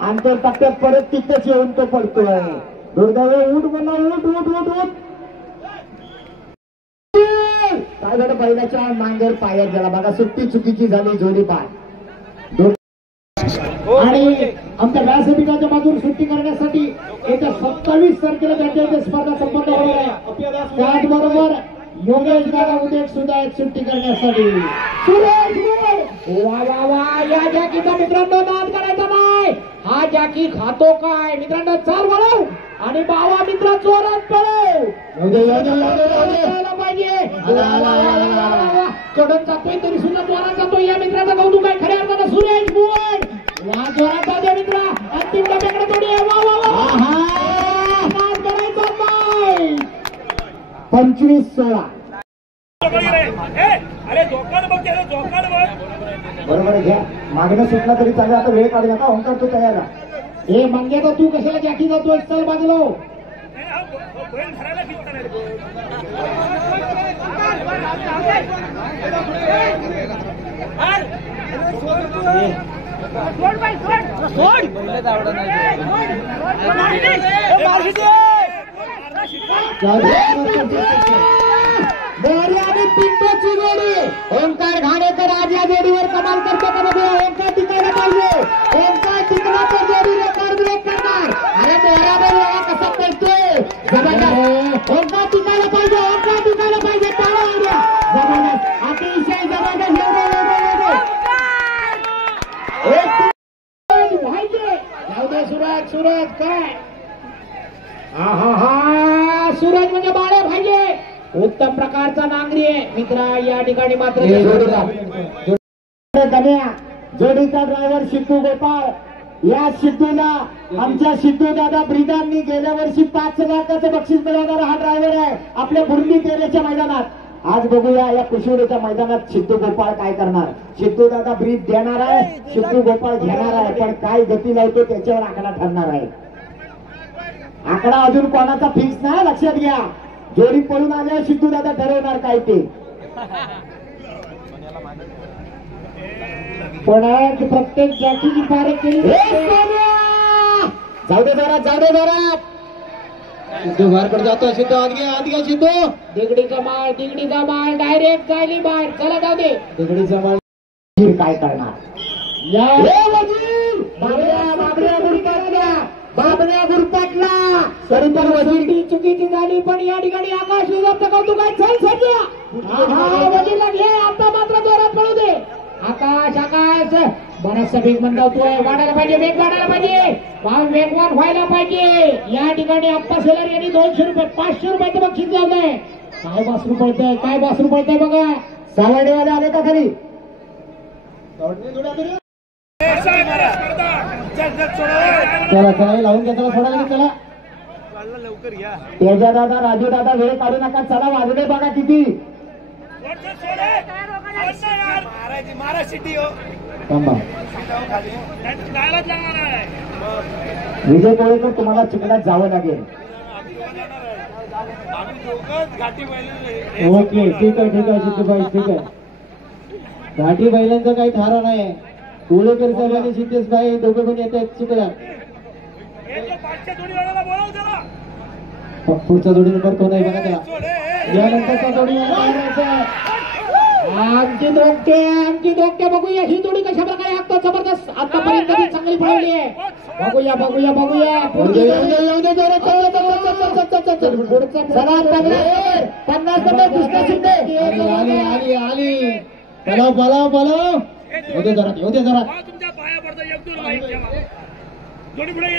आणि तो टप्प्यात परत तिथंच येऊन तो पडतोय दुर्दैव उठ मुन्ना उठ काय झालं बैलाच्या मांगर पायात गेला बघा सुट्टी चुकीची झाली जोडी पाय आणि आमच्या व्यासपीठाच्या बाजून सुट्टी करण्यासाठी येत्या 27 तारखेला त्यांच्या स्पर्धा संपन्न होणार आहे त्याचबरोबर योगेश दादा उद्या सुद्धा एक सुट्टी करण्यासाठी वा वा वा या जॅकीचा मित्रांनो नाद करायचा नाही हा जॅकी खातो काय मित्रांनो चाल वळव आणि बावा मित्र जोरात पळव पाहिजे कडक जातोय तरी सुद्धा जोरात जातोय या मित्राचा कौतुक आहे खऱ्या अर्थानं सुरेश भुवन वा जोरात जाते मित्र अंतिम टप्प्याकडे जोडी वा वा वा नाद करायचा नाही 25-16 अरे जोकाड बघ जोकाड बघ बरोबर घ्या मागणं सुटला तरी चालेल आता वेळ काढू नका ओंकार तू तयार हे मंगे तर तू कशाला जॅकी जातोय चल बाजूला आणि पिंटोची जोडी ओंकार घाणेकर आज या जोडीवर कमाल करतो का बघूया ओंकार टिकायला पाहिजे ओंकार टिकला तर जोडी रेकॉर्ड ब्रेक करणार अरे बरोबर कसा पडतोय जबरदस्त ओंकार टिकायला पाहिजे टाळा उद्या जबरदस्त अतिशय जबरदस्त जाऊ दे सूरज काय हा सूरज म्हणजे बाळे पाहिजे उत्तम प्रकारचा नांगरी आहे मित्रा या ठिकाणी मात्र जोडीचा ड्रायव्हर सिद्धू गोपाळ या सिद्धूला आमच्या सिद्धू दादा ब्रिदांनी गेल्या वर्षी 5 लाखाचं बक्षीस मिळवणारा हा ड्रायव्हर आहे आपल्या बुर्डी तेरेच्या मैदानात आज बघूया या कुशिवडीच्या मैदानात सिद्धू गोपाळ काय करणार सिद्धू दादा ब्रीद देणार आहे सिद्धू गोपाळ घेणार आहे पण काय गती लावतो त्याच्यावर आकडा ठरणार आहे आकडा अजून कोणाचा फिक्स नाही लक्षात घ्या जोडी पळून आल्यावर सिद्धू दादा ठरवणार काय ते पण प्रत्येक जातीची कार्य केली जाऊ दे जोरात सिद्धू बाहेर जातो सिद्धू आत घ्या सिद्धू दिगडीचा माल डायरेक्ट जायली बाहेर चला जाऊ दे दिगडीचा माल काय करणार बाबऱ्या गुरपाटला तरी पण वजीर चुकीची झाली पण या ठिकाणी आकाश विजाचं कौतुक आहे चल सध्या वजीरला घे आता मात्र जोरात पळू दे आकाश बराचसा वेग मंदावतोय वाढायला पाहिजे वेग वाढायला पाहिजे वाव वेगवान व्हायला पाहिजे. या ठिकाणी अप्पा सेलर यांनी 200 रुपये 500 रुपयाचं बक्षीस लावलंय. काय वासरू पडतंय, काय वासरू पडतंय बघा. सावडेवाले आले का खाली? चला चला लावून घ्या, चला सोडा लगेच, चला. तेजा दादा, राजू दादा, वेळ काढू नका. चला वाजले बघा किती. थांबा. विजय कोळेकर, तुम्हाला चिखलात जावं लागेल. ओके, ठीक आहे ठीक आहे सिद्धूबाई, ठीक आहे. घाटी बैलांचं काही थारा नाही. कोळेकर साहेब आणि सिद्धेश भाई दोघे पण येत आहेत चिखला. पुढचा जोडी नंबर कोण आहे बघा त्याला. यानंतरचा जोडी आमची दोघे बघूया ही जोडी कशा प्रकारे आता जबरदस्त आतापर्यंत ती चांगली पळवली आहे. बघूया बघूया बघूया. चला 50 नंबर कृष्णा शिंदे. आली आली आली. पलाव पलाव पलाव. होते जरा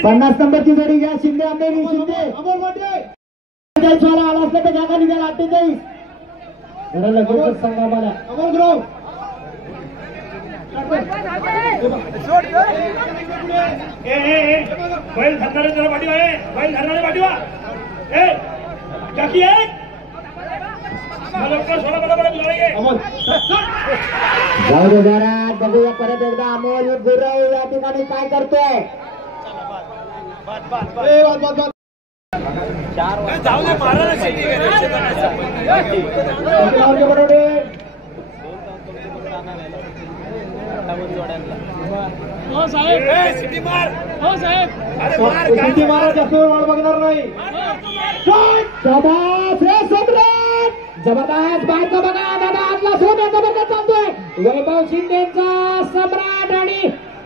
50 नंबरची जोडी घ्या. शिंदे आंबेरी शिंदे. आला असलं तर जागा निघाला 48. जरा लगेच सांगा मला. बैल धरणारे जरा पाठीवा आहे. बैल धरणारे पाठीवा. ए जाकी आहे. लवकर सोडा मला जाऊ दे जरा. बघूया परत एकदा अमोल गुरव या ठिकाणी काय करतोय. जाऊ दे मारा शेती हो साहेब. सिटी मार. हो साहेब. अरे मार किती मारा, जास्त वाढ बघणार नाही. जबरदस्त बायका बघा दादा आतला सोन्या जबरदस्त चालतोय. वैभव शिंदेचा सम्राट आणि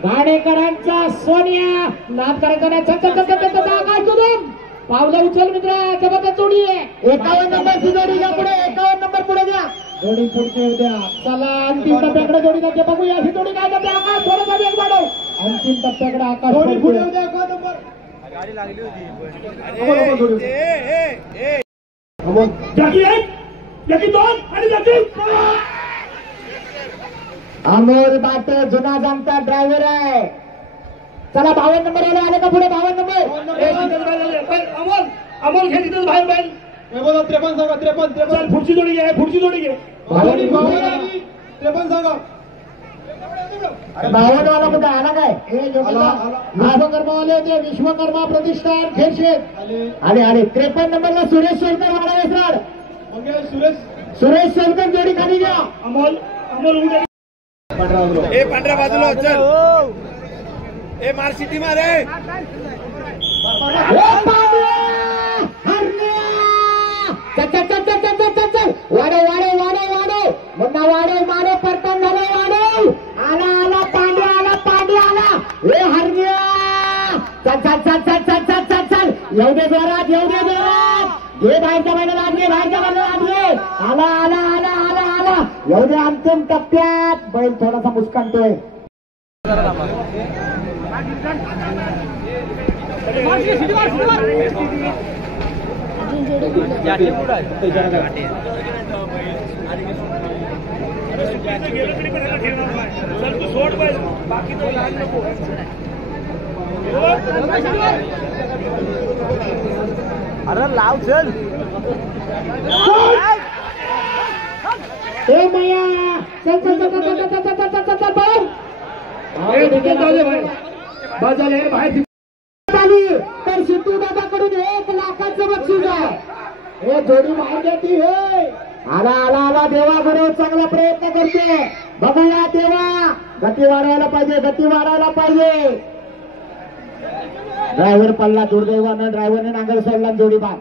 घाणेकरांचा सोनिया नाम करायचं काय तुझं पावलं उचल मित्र. जबरदस्त जोडी आहे. 51 नंबरची जोडी घ्या पुढे. 51 नंबर पुढे घ्या. जोडी पुढची उद्या. चला अंतिम टप्प्याकडे जोडी जाते बघूया ही जोडी काय करते. आकाश थोडा वेग वाढव. अंतिम टप्प्याकडे आकाश जोडी पुढे पडतोय. उद्या 11 नंबर. जाकी आहे. जाकी 2 आणि जाकी अमोल बाटे जुना जाणता ड्रायव्हर आहे. चला 52 नंबर आले का पुढे. 52 नंबर. अमोल घे तिथं बाहेर बैल. 53 सांगा. 53 पुढची जोडी घे. पुढची जोडी घे. 53 सांगा. 52 वाला कुठे आला काय. विश्वकर्मा आले होते. विश्वकर्मा प्रतिष्ठान खेळशेत आले आले. 53 नंबरला सुरेश सोलकर वाडा सर. सुरेश सोलकर जोडी खाली घ्या. अमोल उद्या. ए पांढऱ्या बाजूला चल. ए मार सिटी मार. वाढव मुन्ना वाढव परतन झालं. वाढव आला पांडे आला. हे हरण्या चल येऊ दे जोरात. हे बाहेरच्या बाजूला लागले. आला येऊ दे. अंतिम टप्प्यात बैल थोडासा मुस्कानतोय. चल तू सोड बैल. बाकी तो लाल नको. अरे लाव चल. ए मैया चल बाहेर तर सिद्धू दादाकडून 1 लाखाचं बक्षीस आहे. हे जोडी बाहेर घेते. हे आला देवा बरोबर चांगला प्रयत्न करते. बघूया देवा. गती वाढवायला पाहिजे. ड्रायव्हर पडला. दुर्दैवानं ड्रायव्हरने नांगर सोडला. जोडी बाद.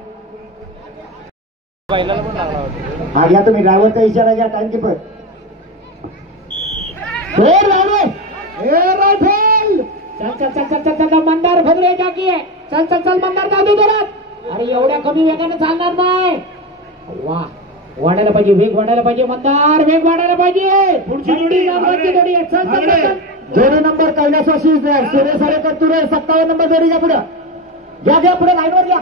हा घ्या तुम्ही ड्रायव्हरचा इशारा घ्या. टाइम कीपर चल मंदार भद्रे जागी आहे. चल मंदार जाऊ दे जोरात. अरे एवढ्या कमी वेगाने चालणार नाही. वा वेग वाढायला पाहिजे मंदार. वेग वाढायला पाहिजे. पुढची जोडी जोडी आहे. चल जोडी नंबर कैलासवासी सूर्यसारेकर तुरे 57 नंबर जोडी घ्या पुढे घ्या पुढे लाईनवर घ्या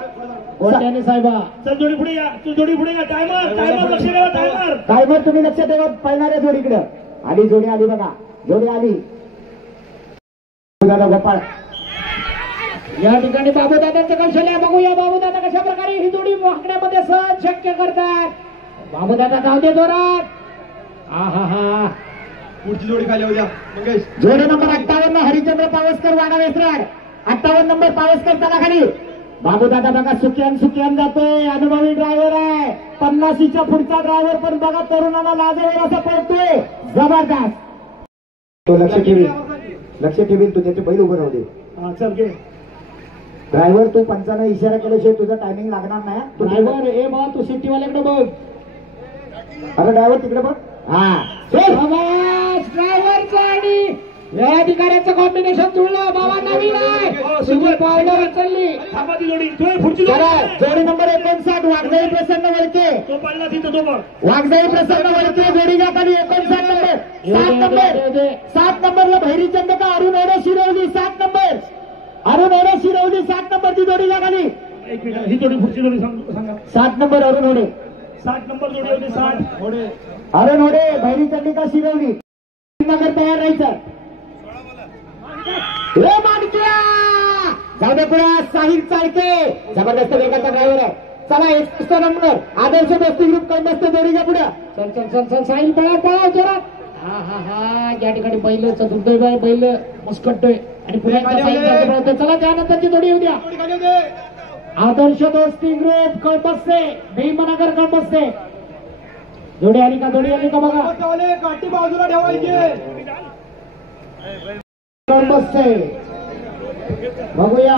कोट्याने साहेबा चल जोडी पुढे या, तू जोडी पुढे या. टायमर लक्ष द्या, टायमर. ड्रायव्हर तुम्ही लक्ष ठेवा पळणाऱ्या जोडीकडे आली जोडी आली बघा जोडी आली दादा गोपाळ या ठिकाणी बाबूदादांचं कौशल्य बघूया. बाबूदादा कशा प्रकारे ही जोडी वाकण्यामध्ये सहज शक्य करतात. बाबूदादा धाव दे जोरात. हा पुढची जोडी खाली होत्या मंगेश. जोडी नंबर 58 हरिचंद्र पावसकर वाडा वेसराड 58 नंबर पावसकर चला खाली. बाबूदादा बघा सुकियान जातोय अनुभवी ड्रायव्हर आहे 50च्या पुढचा ड्रायव्हर पण बघा तरुणाला लाजवेल असं पडतोय जबरदस्त. तो लक्ष ठेवील तू त्याचे बैल उभं राहू दे. चल घे ड्रायव्हर तू पंचांना इशारा केल्याशिवाय तुझं टायमिंग लागणार नाही. तू ड्रायव्हर ए बा तू सिटीवाल्याकडे बघ. अरे ड्रायव्हर तिकडे बघ. हा ड्रायव्हरचं आणि या अधिकाऱ्याचं कॉम्बिनेशन जुळलं. बाबा नवीन आहे. तुम्ही पावलं उचलली. थांबा ती जोडी. तो पुढची जोडी. जोडी नंबर 59 वाघजाई प्रसन्न वळके तो पडला तिथं तो बघ. वाघजाई प्रसन्न वळके जोडी घ्या खाली 59 नंबर 7 नंबरला भैरीचंद का अरुण ओढे शिरवली 7 नंबर अरुण ओढे शिरवली 7 नंबरची जोडी घ्या खाली. एक मिनिट ही जोडी पुढची जोडी सांगा. 7 नंबर अरुण ओढे 60 नंबर जोडी होती 60. अरुण ओढे भैरीचंदिका शिरवली नगर तयार राहायचं. जाऊ दे पुढे साहिल चाळके जबरदस्त वेगाचा ड्रायव्हर आहे. चला 61 नंबर आदर्श दोस्ती ग्रुप मस्त जोडी घ्या पुढे. चल साहिल पळा जोरात. हा या ठिकाणी बैल चतुर्दय बाय बैल मुस्कटतोय आणि पुन्हा एकदा साहिल चाळके पळतोय. चला त्यानंतरची जोडी येऊ द्या. आदर्श दोस्ती ग्रुप कळपस्ते भीमनगर कळपस्ते जोडी आली का बघा. काठी बाजूला ठेवायची. कळपस्ते बघूया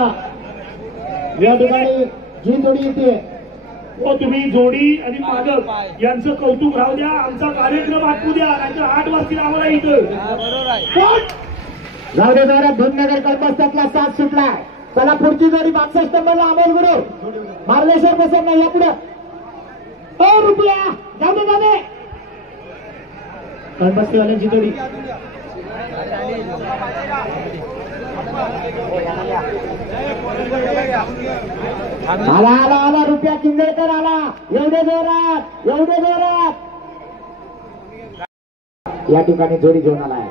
या ठिकाणी जी जोडी येते. हो तुम्ही जोडी आणि मालक यांचं कौतुक राहू द्या. आमचा कार्यक्रम आटवू द्या नाहीतर 8 वाजतील आम्हाला इथं. जाऊ दे जरा धुननगर कळपस्त्यातला साथ सुटलाय. चला पुढची जोडी 62 नंबरला अमोल गुरु मार्लेश्वर बसत नाही या पुढे. रुपया जाऊ दे कळपस्तेवाल्यांची जोडी. आला रुपया किंजळकर आला. एवढे जोरात या ठिकाणी जोडी घेऊन आलाय.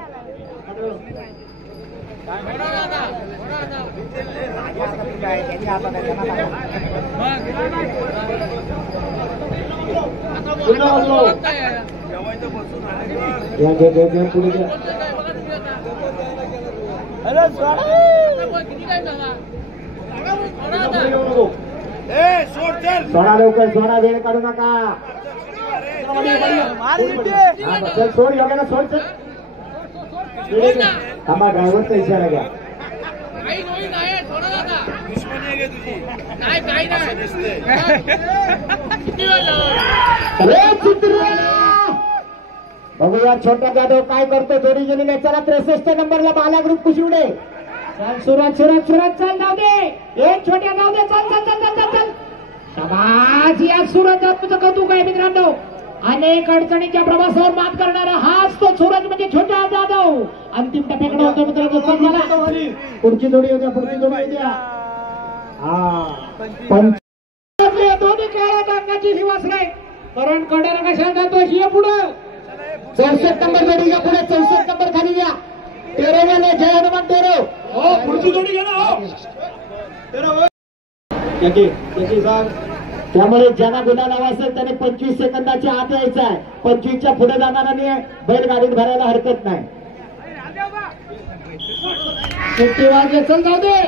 पुढे घ्या. सोडा लवकर सोडा वेळ काढू नका. चल सोड योग्याला सोड. थांबा ड्रायव्हरचा इशारा घ्या. बघूया छोट्या जाधव काय करतो. जोडी गेलेली आहे. चला 63 नंबरला बाला ग्रुप कुशिवडे. सुरत चल जाऊ दे. एक छोट्या जाऊ दे. चल शाबास. या सुरत जाधवचं कौतुक आहे मित्रांनो. अनेक अडचणीच्या प्रवासावर मात करणारा हाच तो सूरज म्हणजे छोट्या जाधव. अंतिम टप्प्याकडे होतो मित्रांनो. पुढची जोडी होत्या दोन्ही काळ्या रंगाची ही वासरे कारण कड्या रंगाच्या जातो ही पुढं. 64 नंबर जोडी घ्या पुढे. 64 नंबर खाली घ्या. तेरेवाले जय हनुमान तेरे. हो पुढची जोडी घ्या ना. त्यामुळे ज्यांना गुन्हा लावायचा त्याने 25 सेकंदाच्या आत यायचं आहे. 25च्या पुढे जाणाऱ्याने बैलगाडीत भरायला हरकत नाही. चल जाऊ दे.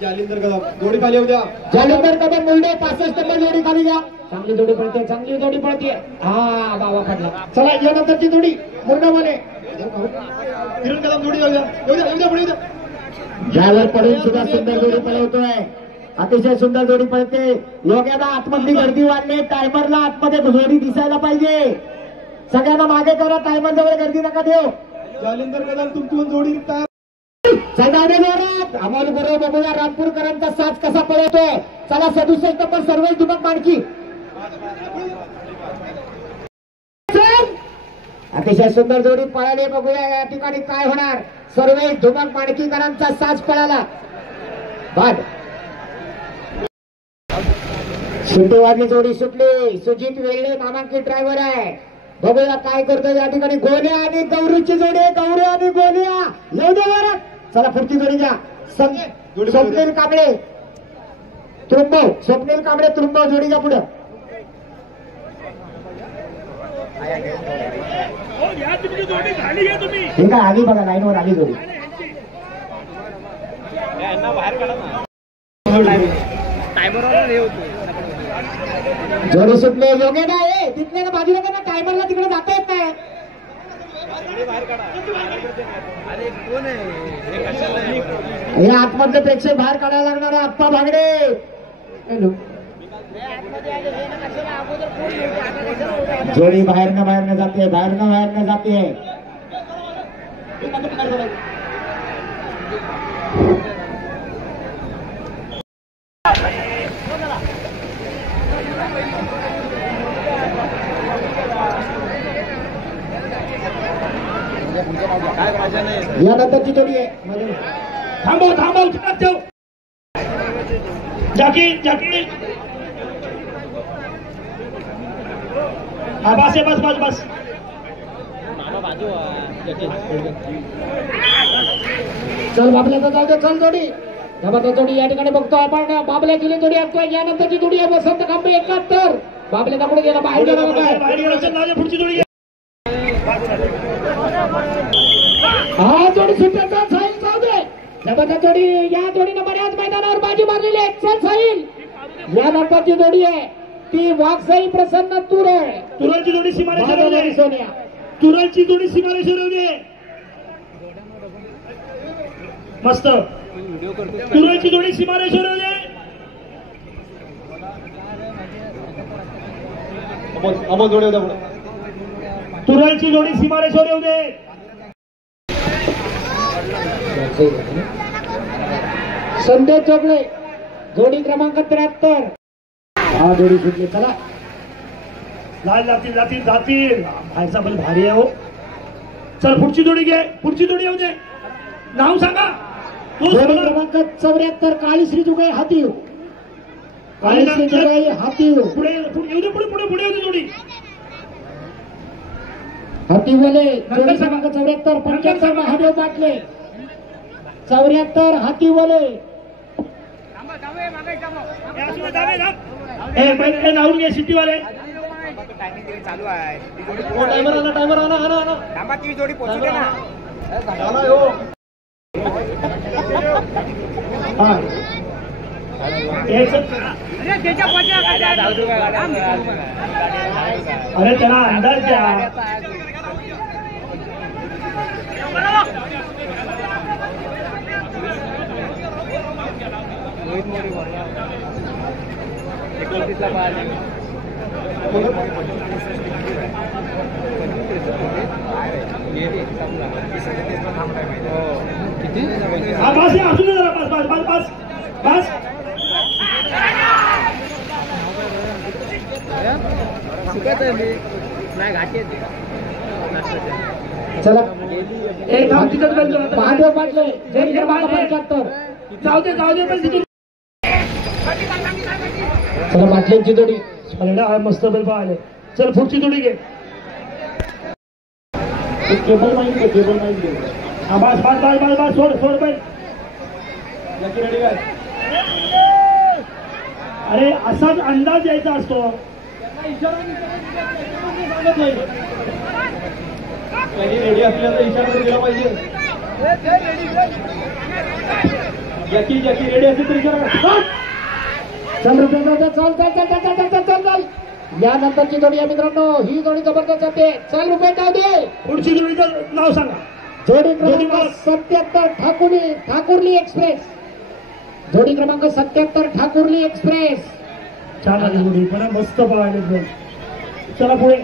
जालिंदर कदम जोडी खाली होत्या. जालिंदर कदम मुंडे 65 नंबर जोडी खाली घ्या. चांगली जोडी पळते. हा बाबा पडला. चला या नंतरची जोडी मुंडावाले किरण कदम जोडी येऊ द्या पुढे. ड्रायव्हर पडून सुद्धा सुंदर जोडी पळवतोय. अतिशय सुंदर जोडी पळते. योग्याला आतमधली गर्दी वाढली. टायमरला आतमध्ये जोडी दिसायला पाहिजे. सगळ्यांना मागे करा. टायमर जवळ गर्दी नका देऊ. जालिंदर कदम तुमची जोडी तयार. अमोल गुरु बघूया रामपूरकरांचा साथ कसा पळवतोय. चला 67 नंबर सर्वेश दुमक माणकी. अतिशय सुंदर जोडी पळाली. बघूया या ठिकाणी काय होणार. सर्व धुमक माणकीकरांचा साज पळाला. बाद शिट्टीवादी जोडी सुटली. सुजित वेगळे नामांकित ड्रायव्हर आहे. बघूया काय करतो या ठिकाणी. गोल्या आणि गौरीची जोडी आहे. गौरी आणि गोल्या येऊ दे बरं. चला पुढची जोडी घ्या. स्वप्नील कांबळे त्रुंबव. स्वप्नील कांबळे त्रुंबव जोडी घ्या पुढे. ठीक आहे आली बघा लाईनवर आली जोडी. जोडी सुटले. योग्य नाही तिथले ना बाजूला का ना टायमरला तिकडे जाता येत नाही. हे आतमधले प्रेक्षक बाहेर काढायला लागणार. आप्पा भागडे जोडी बाहेर न जाते. बाहेर न जाते. यानंतरची जोडी आहे. थांबव चिकात ठेव. जाकी हा बस चल बाबल्याचा जाऊ दे. चल जोडी जबरदस्त जोडी या ठिकाणी बघतो आपण. बाबल्याची जोडी असतोय. यानंतरची जोडी आहे वसंत कांबळे 71. बाबल्याचा पुढे गेला. बाहेर गेला. पुढची जोडी हा जोडी सुटण्याचा साहिल जाऊ दे. जबरदस्त जोडी. या जोडीनं बऱ्याच मैदानावर बाजी मारलेली आहे. चल साहिल. यानंतरची जोडी आहे ती वाघसाई प्रसन्न तुरळ. तुरळची जोडी सीमारेषेवर सोनिया. तुरळची जोडी सीमारेषेवर मस्त. तुरळची जोडी सीमारेषेवर तुरळची जोडी सीमारेषेवर येऊ दे. संदेश चोगले जोडी क्रमांक 73. हा जोडी सुटली. चला लाल जातील बाहेरचा बल भारी आहे हो. चल पुढची जोडी घे. पुढची जोडी येऊ दे. नाव सांगा. जोडी क्रमांक 74 काळीश्री जुगाई हातीव. काळीश्री जुगाई हातीव. पुढे येऊ दे. पुढे येऊ दे जोडी. हातीवले जोडी क्रमांक 74 75 महादेव पाटले. 74 हातीवले. नावून घे सिटीवाले. चालू आहे. टायमर आला. ती जोडी पोहोचू दे ना. अरे त्याला अंदाज द्या. चला महादेव पाटले जोडी क्रमांक 75. जाऊ दे पण तिथून. चला पाटलेंची जोडी. मस्त बैल आले. चल पुढची जोडी घे. केबल माईक घे. बस सोड बैल. अरे असाच अंदाज यायचा असतो. रेडी असल्याचा इशारा दिला पाहिजे. जॅकी रेडी असेल तर इशारा. चल रुपये चल. यानंतरची जोडी आहे मित्रांनो. ही जोडी जबरदस्त आहे. चल रुपये जाऊ दे. पुढची जोडीचं नाव सांगा. जोडी क्रमांक 77 ठाकुर्ली एक्सप्रेस. जोडी क्रमांक 77 ठाकुर्ली एक्सप्रेस. छान आली जोडी. पण मस्त पळाली. चला पुढे.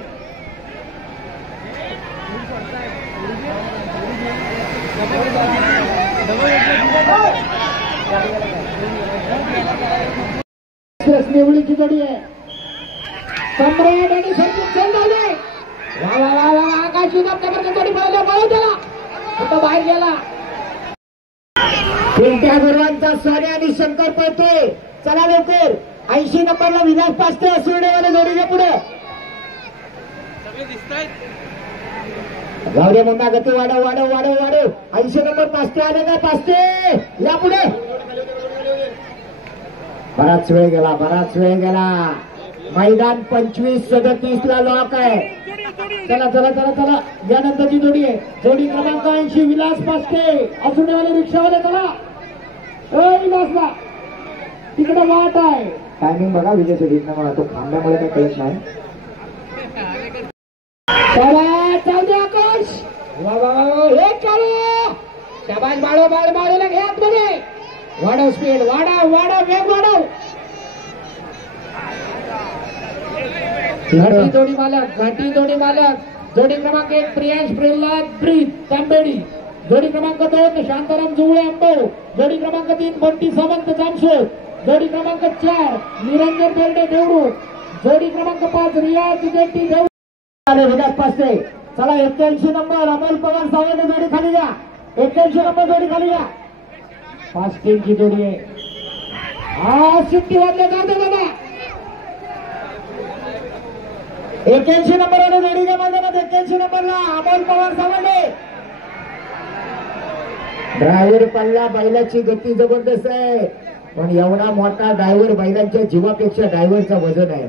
निवडीची जोडी आहे. सम्राट आणि संदीप चल झाले. वा शिवदाब जोडी पळवू त्याला कुठं बाहेर गेला. पिंट्या गुरुवांचा सोन्या आणि शंकर पळतोय. चला लवकर 80 नंबरला विलास पास्ते असुर्डेवाले जोडीच्या पुढे जाऊ दे. मुंडा गती वाढव वाढव वाढव वाढव. 80 नंबर पास्ते आले का पास्ते या पुढे. बराच वेळ गेला. मैदान 25-37 ला लॉक आहे. चला चला चला चला यानंतरची जोडी आहे. जोडी क्रमांक 80 विलास पास्ते असुर्डेवाले रिक्षावाले. चला विलासला तिकडे वाट आहे. टायमिंग बघा विजय सुधीर मला तो खांब्यामुळे काही कळत नाही. चालू दे आकाश. हे चालू शाबाश. बाळूला घे आतमध्ये. वाढव स्पीड वाढव वेग वाढव. घाटी जोडी मालक जोडी क्रमांक 1 प्रियांश प्रल्हाद ब्रीद तांबेडी. जोडी क्रमांक 2 शांताराम जुवळे अंबो. जोडी क्रमांक 3 बंटी सावंत जामशेद. जोडी क्रमांक 4 निरंजन बेर्डे देवरू. जोडी क्रमांक 5 रियाज जेट्टी देवरू. विलास पास्ते. चला 81 नंबर अमोल पवार सावंत जोडी खाली घ्या. 81 नंबर जोडी खाली घ्या. पास्टेची जोडी आहे. हा शिट्टी वाजल्या जाते दादा. 81 नंबर आले जोडीच्या मैदानात. 81 नंबरला अमोल पवार सावंत. ड्रायव्हर पल्ला. बैलाची गती जबरदस्त आहे पण एवढा मोठा ड्रायव्हर बैलांच्या जीवापेक्षा ड्रायव्हरचं वजन आहे.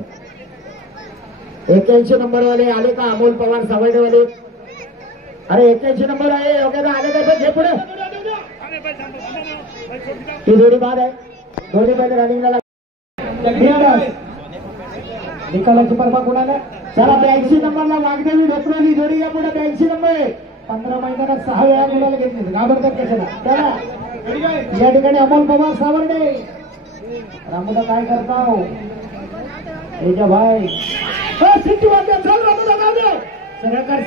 81 नंबर वाले आले का अमोल पवार सावंत वाले. अरे 81 नंबर आहे योग्यता आले का घे पुढे. ती जोडी बाद आहे. दोन्ही बैल रनिंगला निकालाची परवा कोणाला. चला 82 नंबरला वाघदेवी ढोकरवली जोडी या पुढे. 82 नंबर 15 मैदानात 6 वेळा मुलाला घेतले. घाबरतात कशाला. त्याला या ठिकाणी अमोल पवार सावर्डे. रामुदा काय करताव तेजा भाई. सिट्टी वाजल्या. चल रामुदा जाऊ दे. सरळ कर.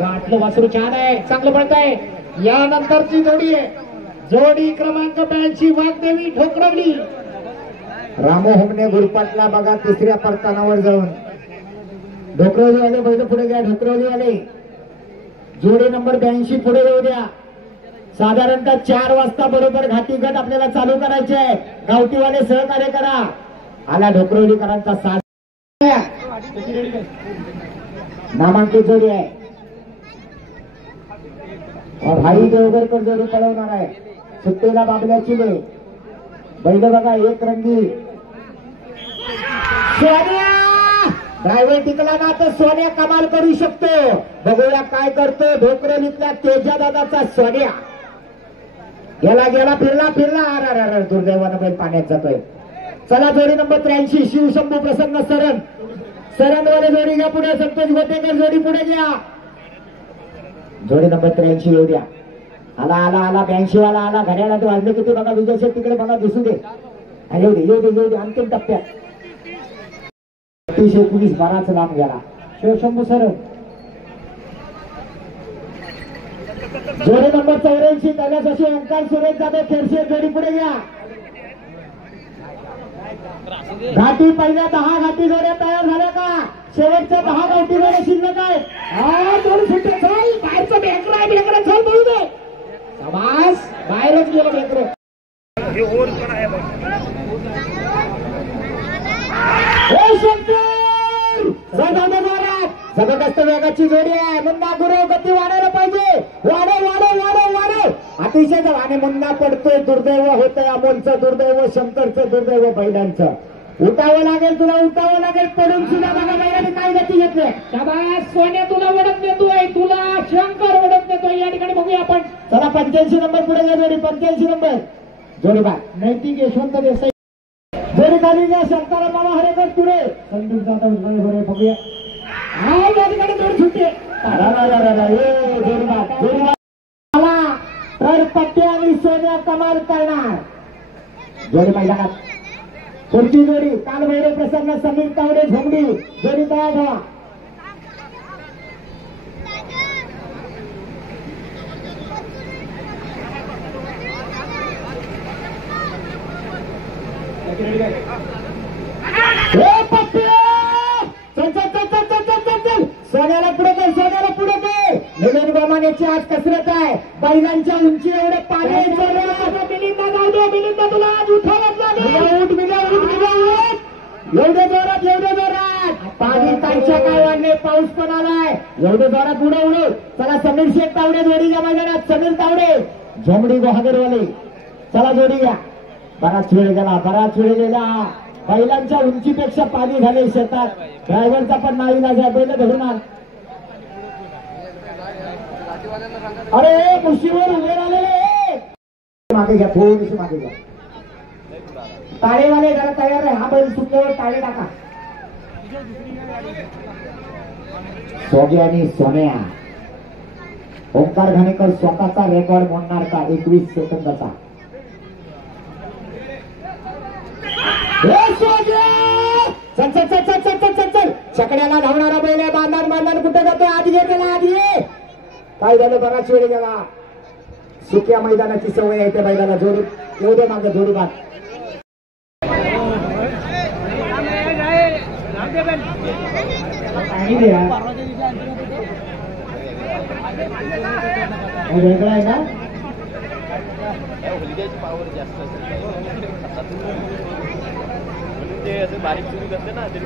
वाटलं वासरू छान आहे. चांगलं पळत आहे. यानंतरची जोडी आहे. जोडी क्रमांक 82 वाघदेवी ढोकरवली. रामो होमने गुरुपाटला बघा तिसऱ्या परतानावर जाऊन. ढोकरवलीवाले बैल पुढे घ्या. ढोकरवलीवाले जोडी नंबर 82 पुढे येऊ द्या. साधारणतः 4 वाजता बरोबर घाटी गट आपल्याला चालू करायचे आहे. गावठीवाले सहकार्य करा. आला ढोकरवलीकरांचा साथ. नामांकित जोडी आहे. भाई देवगरकर जोडी पळवणार आहे. सुट्टीला बाबल्याची बैल बघा एक रंगी. सोन्या ड्रायव्हर टिकला ना तर सोन्या कमाल करू शकतो. बघूया काय करतो ढोकरवलीतल्या तेजा दादाचा सोन्या. गेला फिरला. अर दुर्दैवानं बैल पाण्यात जातोय. चला जोडी नंबर 83 शिवशंभू प्रसन्न सरंदवाले जोडी घ्या पुढे. संतोष गोटेकर जोडी पुढे घ्या. जोडी नंबर 83 येऊ द्या. आला 82 वाला आला. घड्याला ते वाजले किती बघा. विजय तिकडे बघा दिसू दे. येऊ दे अंतिम टप्प्यात. 30-19 बराच लांब गेला. शिवशंभू सरळ. जोडी नंबर 84 कैलास ओंकार सुरेश जाधव खेरशे जोडी पुढे घ्या. घाटी पहिल्या 10 घाटी जोड्या तयार झाल्या का. शेवटच्या 10 गावठी जोड्या शिल्लक आहे. हा जोडी सुट्टे. चल बाहेरचं बेकर चल बोलू दे. शाबास. बाहेरच गेलो बेकर. जबरदस्त वेगाची जोडी आहे. मुन्ना गुरव गती वाढायला पाहिजे. वाढव अतिशय आणि मुन्ना पडतोय. दुर्दैव होतंय अमोलचं दुर्दैव. शंकरचं दुर्दैव. बैलांचं उठावं लागेल. पडून सुद्धा बघा बैलाने काय गती घेतली. शाबास. सोन्या तुला ओढत नेतोय. तुला शंकर ओढत नेतोय. या ठिकाणी बघूया आपण. चला 85 नंबर पुढे घ्या जोडी. 85 नंबर जोडी बा नैतिक यशवंत देसाई जोडी खाली घ्या. शंकरराव मामा हरेकर पुढे. संदीप जाधव बरोबर बघूया. हा या ठिकाणी जोडी सुट्टे. तर पट्टे आणि सोन्या कमाल करणार. जोडी मैदानात पुढची जोडी कालभैरव प्रसन्न समीर तावडे झोंबडी जोडी तयार व्हा. पट्टे सोन्याला पुढे कर, सोन्याला पुढे कर. मिलिंद गोमानेची आज कसरत आहे. बैलांच्या उंची एवढे पाणी मिलिंद जाऊ दे, मिलिंद तुला आज उठावंच लागेल. उठ मिल्या, उठ मिल्या, उठ. एवढे जोरात, एवढे जोरात. पाणी कालच्या काळाने पाऊस पण आलाय. एवढे जोरात उडे उडे. चला समीर शेख तावडे जोडीच्या मैदानात. समीर तावडे झोमडी बहादरवाले, चला जोडी घ्या. बराच वेळ गेला, बराच वेळ गेला. बैलांच्या उंचीपेक्षा पाणी झाले शेतात. ड्रायव्हरचा पण नाही लागला, बैल धरून आण. अरे मुशीवर उभे राहिलेले. मागे घ्या, थोडीशी मागे घ्या. टाळेवाले जरा तयार आहे. हा बैल सुटल्यावर टाळे टाका. सोगे आणि सोन्या. ओंकार घाणेकर स्वतःचा रेकॉर्ड मोडणार का 21 सेकंदाचा. चल चल चल चल चल चल चल चल. छकड्याला धावणारा बैल आहे. बांधान बांधान कुठे जातो? आधी ये त्याला, आधी ये. काय झालं? बराच वेळ गेला. सुक्या मैदानाची सवय आहे त्या बैलाला. जोडी येऊ दे मागे, जोडी बाग. वेगळं आहे ना? बारीक सुरू करते ना तरी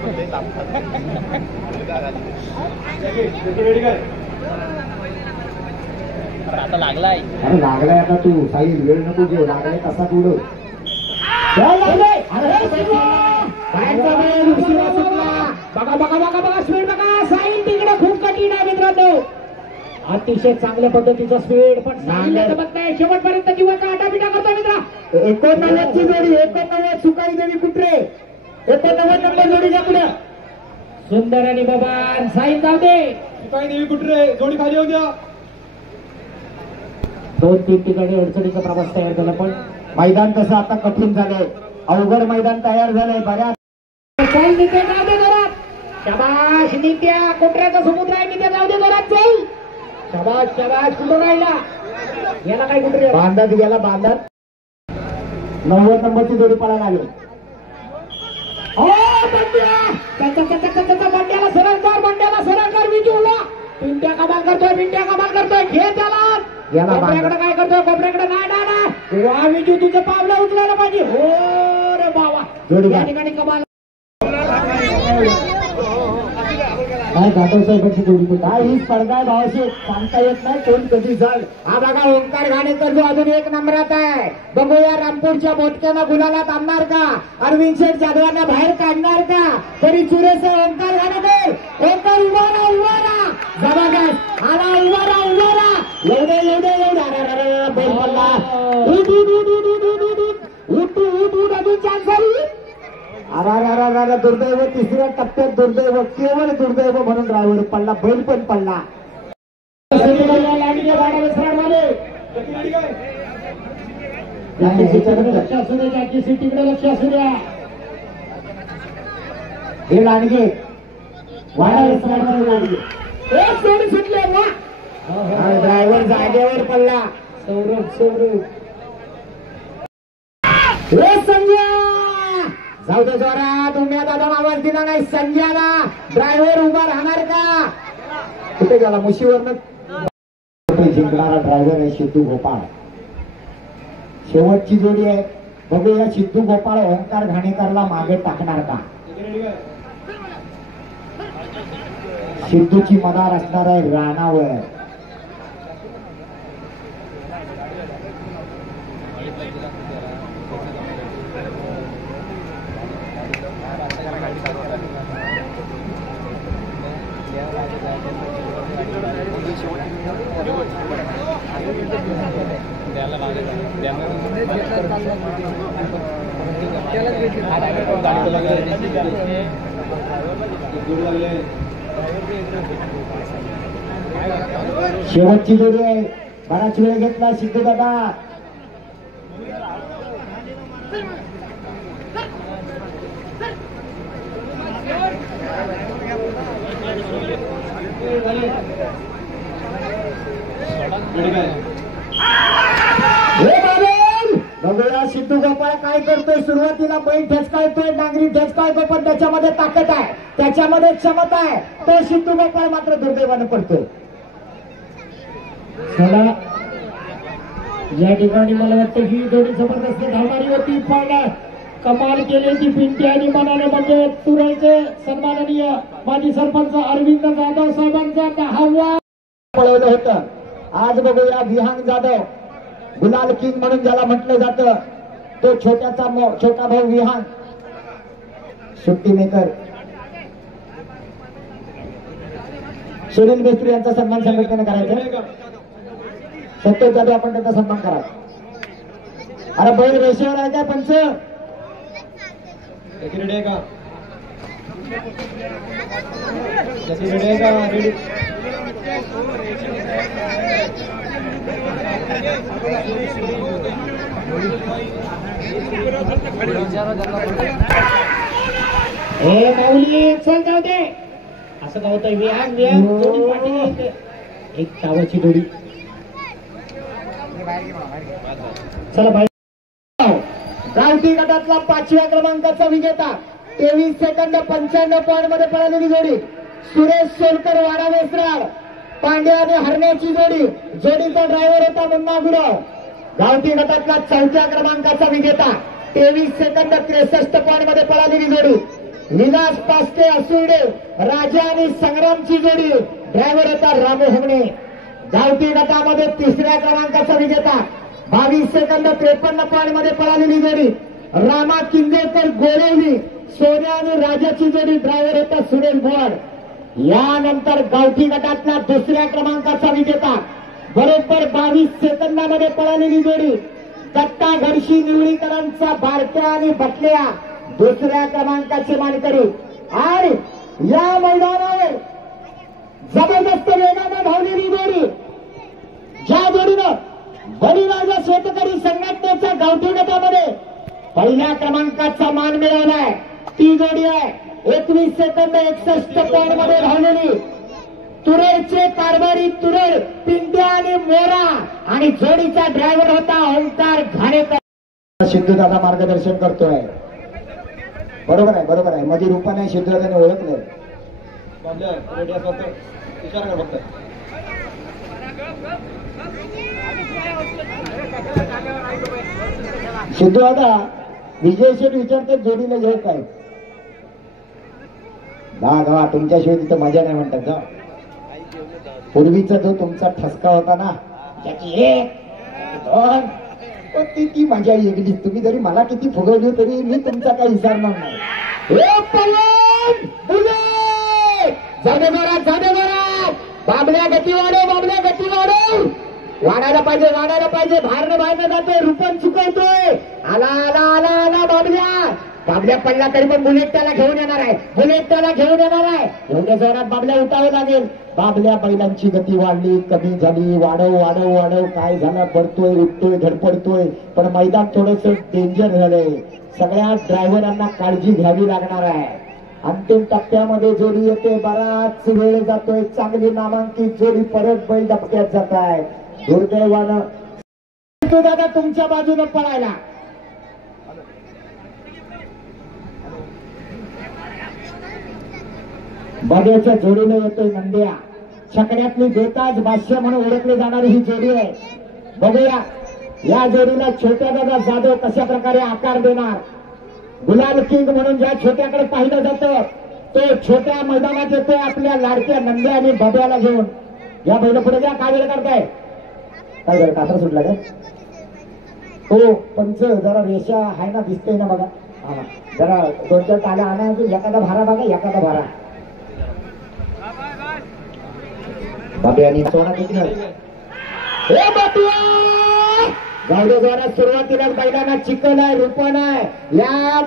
पण आता लागलाय. अरे लागलाय आता तू साई वेळ नको घेऊ. लागलाय कसा उडव. बघा बघा बघा बघा स्पीड बघा. साई तिकडे खूप कठीण आहे मित्रांनो. अतिशय चांगल्या पद्धतीचा स्पीड, पण जमत नाही. शेवटपर्यंत जीवाचा आटापिटा करतो मित्रा. 89 ची जोडी, 89 सुकाई देवी कुत्रे. 89 नंबर जोडी घ्या पुढे. सुंदर आणि बबान साई जाऊ दे. सुकाई देवी कुठे जोडी खाली होऊ द्या. 2-3 ठिकाणी अडचणीचा प्रवास तयार झाला, पण मैदान कसं आता कठीण झालंय. अवघड मैदान तयार झालंय. बऱ्याच शाबाश नित्या. कोटऱ्याचा समुद्र आहे. नित्या जाऊ दे जोरात. चल शाबाश शाबाश. कुठं राहिला? याला काय कुठे बांधत गेला, बांधत. 90 नंबरची जोडी पळायला आली. बंड्याला सरळ कर, बंड्याला सरळ कर. विजूला पिंट्या कमाल करतोय, पिंट्या कमाल करतोय. घे त्याला. कोपऱ्याकडे काय करतोय? कोपऱ्याकडे नाही ना. वा विजू, तुझे पावलं उचलायला पाहिजे. हो रे बाबा. या ठिकाणी कमाल. काय जाधव साहेबांची जोडी काय ही स्पर्धा आहे भावाशी सांगता येत नाही कोण कधी जाईल. हा बघा ओंकार घाणेकर जो अजून 1 नंबरात आहे. बघूया रामपूरच्या बोटक्यानं गुलालात आणणार का? अरविंद शेठ जाधवांना बाहेर काढणार का? तरी सुरेश ओंकार घाणेकर. ओंकार उभा राहा, उभा राहा. जबरदस्त आला. उभा राहा, उभा राहा. एवढे एवढे एवढा बैल पडला. उठ अजून चान्स झाली. अरा दुर्दैव. तिसऱ्या टप्प्यात दुर्दैव, केवळ दुर्दैव म्हणून ड्रायव्हर पडला. बैल पण पडला. लक्ष असू दे. त्याची सिटीकडे लक्ष असू द्या. हे लांडगे वाडा लांडगे एक जोडी सुटले. ड्रायव्हर जागेवर पडला. सौरभ संजय जाऊ दे जोरात. उम्या दादा आवाज दिला नाही संजयला. ड्रायव्हर उभा राहणार का? कुठे गेला? मुशीवरनं जिंकणारा ड्रायव्हर आहे सिद्धू गोपाळ. शेवटची जोडी आहे. बघूया सिद्धू गोपाळ ओंकार घाणेकरला मागे टाकणार का? सिद्धूची मदार असणार आहे राणावर. शेवटची जोडी आहे. बराच वेळ घेतला सिद्धू दादा. बघूया सिद्धू गोपाळ काय करतोय, सुरुवातीला बैल ठेचकाळतोय, डांगरी ठेचकाळतोय, पण त्याच्यामध्ये ताकद आहे, त्याच्यामध्ये क्षमता आहे. तो सिद्धू गोपाळ मात्र दुर्दैवानं पडतोय. चला या ठिकाणी मला वाटतं ही जोडी जबरदस्त धावणारी होती, पण कमाल केली ती पिंटी आणि मनाने म्हणजे तुरळचे सन्माननीय माजी सरपंच अरविंद जाधव साहेबांचा 10वा पळवलं होतं. आज बघूया विहांग जाधव, गुलाल किंग म्हणून ज्याला म्हटलं जातं, तो छोटा भाऊ विहांग सुट्टी मेकर सुनील मिस्त्री यांचा सन्मान संघटनेने करायचा. सत्य जाधव आपण त्यांचा सन्मान करा. अरे बैल रेषेवर आहे का पंच? रेडी आहे का? रेडी आहे का? रेडी. हे माऊली चल जाऊ दे असं काय होतंय. विहान जोडी पाठी येते. एक तावाची जोडी. चला बाई. गावठी गटातला 5व्या क्रमांकाचा विजेता 23 सेकंद 95 पॉइंट मध्ये पळालेली जोडी सुरेश सोलकर वाडा वेसराड, पांड्या आणि हरण्याची जोडी. जोडीचा ड्रायव्हर होता मुन्ना गुरव. गावठी गटातला 4थ्या क्रमांकाचा विजेता 23 सेकंद 63 पॉइंट मध्ये पळालेली जोडी विलास पास्टे असुर्डे, राजा आणि संग्रामची जोडी. ड्रायव्हर होता रामू हगणे. गावठी गटामध्ये 3ऱ्या क्रमांकाचा विजेता 22 सेकंद 53 पॉइंट मध्ये पळालेली जोडी रामा किंदेकर गोरेवली, सोन्या आणि राजाची जोडी. ड्रायव्हर होता सुरेश भोड. यानंतर गावठी गटातला 2ऱ्या क्रमांकाचा विजेता बरोबर 22 सेकंदामध्ये पळालेली जोडी दत्ता घडशी निवळीकरांचा बारक्या आणि बटल्या 2ऱ्या क्रमांकाचे मानकरी. आणि या मैदानावर जबरदस्त वेगाने धावलेली जोडी, ज्या जोडीनं बळीराजा शेतकरी संघटनेच्या गावठी गटामध्ये 1ल्या क्रमांकाचा मान मिळवलाय, ती जोडी आहे 21 सेकंद 61 पॉइंट मध्ये धावलेली तुरळचे कारभारी तुरळ पिंट्या आणि मोरा. आणि जोडीचा ड्रायव्हर होता ओंकार घाणेकर. सिद्धूदादा मार्गदर्शन करतोय. बरोबर आहे, बरोबर आहे. मध्ये रूपाने सिद्धूदादाने ओळखलं. रेडी असं विचार कर फक्त. सिद्धूदादा विजय शेठ विचारते जोडीला घेऊ काय? गा तुमच्याशिवाय तिथं मजा नाही म्हणतात. जा पूर्वीचा जो तुमचा ठसका होता ना, त्याची एक दोन ती मजा वेगळी. तुम्ही जरी मला किती फुगवली तरी मी तुमचा काही विसरणार नाही. बाबल्या गती वाढव, बाबल्या गती वाढव. वाढायला पाहिजे, वाढायला पाहिजे. बाहेरनं जातोय, रूपन चुकवतोय. आला आला आला आला बाबल्या पडला तरी पण बुलेट त्याला घेऊन येणार आहे, बुलेट त्याला घेऊन येणार आहे. एवढ्या जोरात बाबल्या उठावं लागेल. बाबल्या बैलांची गती वाढली, कमी झाली. वाढव वाढव वाढव. काय झालं? पडतोय, उठतोय, धडपडतोय. पण मैदान थोडस डेंजर झालंय. सगळ्या ड्रायव्हरांना काळजी घ्यावी लागणार आहे. अंतिम टप्प्यामध्ये जोडी येते, बराच वेळ जातोय. चांगली नामांकित जोडी परत बैल धपक्यात जात आहे. दुर्दैवानं दादा तुमच्या बाजूने पळायला. बग्याच्या जोडीने येतोय नंद्या. छकड्यातली बेताज बादशाह म्हणून ओळखली जाणारी ही जोडी आहे. बघूया या जोडीला छोट्या दादा जाधव कशा प्रकारे आकार देणार. गुलाल किंग म्हणून ज्या छोट्याकडे पाहिलं जातं तो छोट्या मैदानात येतोय आपल्या लाडक्या नंद्या आणि बब्याला घेऊन. या बैल पुढे द्या. काय वेळ करताय? काय बरं कातर सुटला का? हो पंच जरा रेषा आहे ना, दिसतंय ना बघा. हा जरा 2-4 टाल्या आणा. एखादा भारा बघा, एखादा भारा. बाबी आणि सोना किती गावड्याद्वारा सुरुवातीला बैलांना चिकन आहे, रूपन आहे. या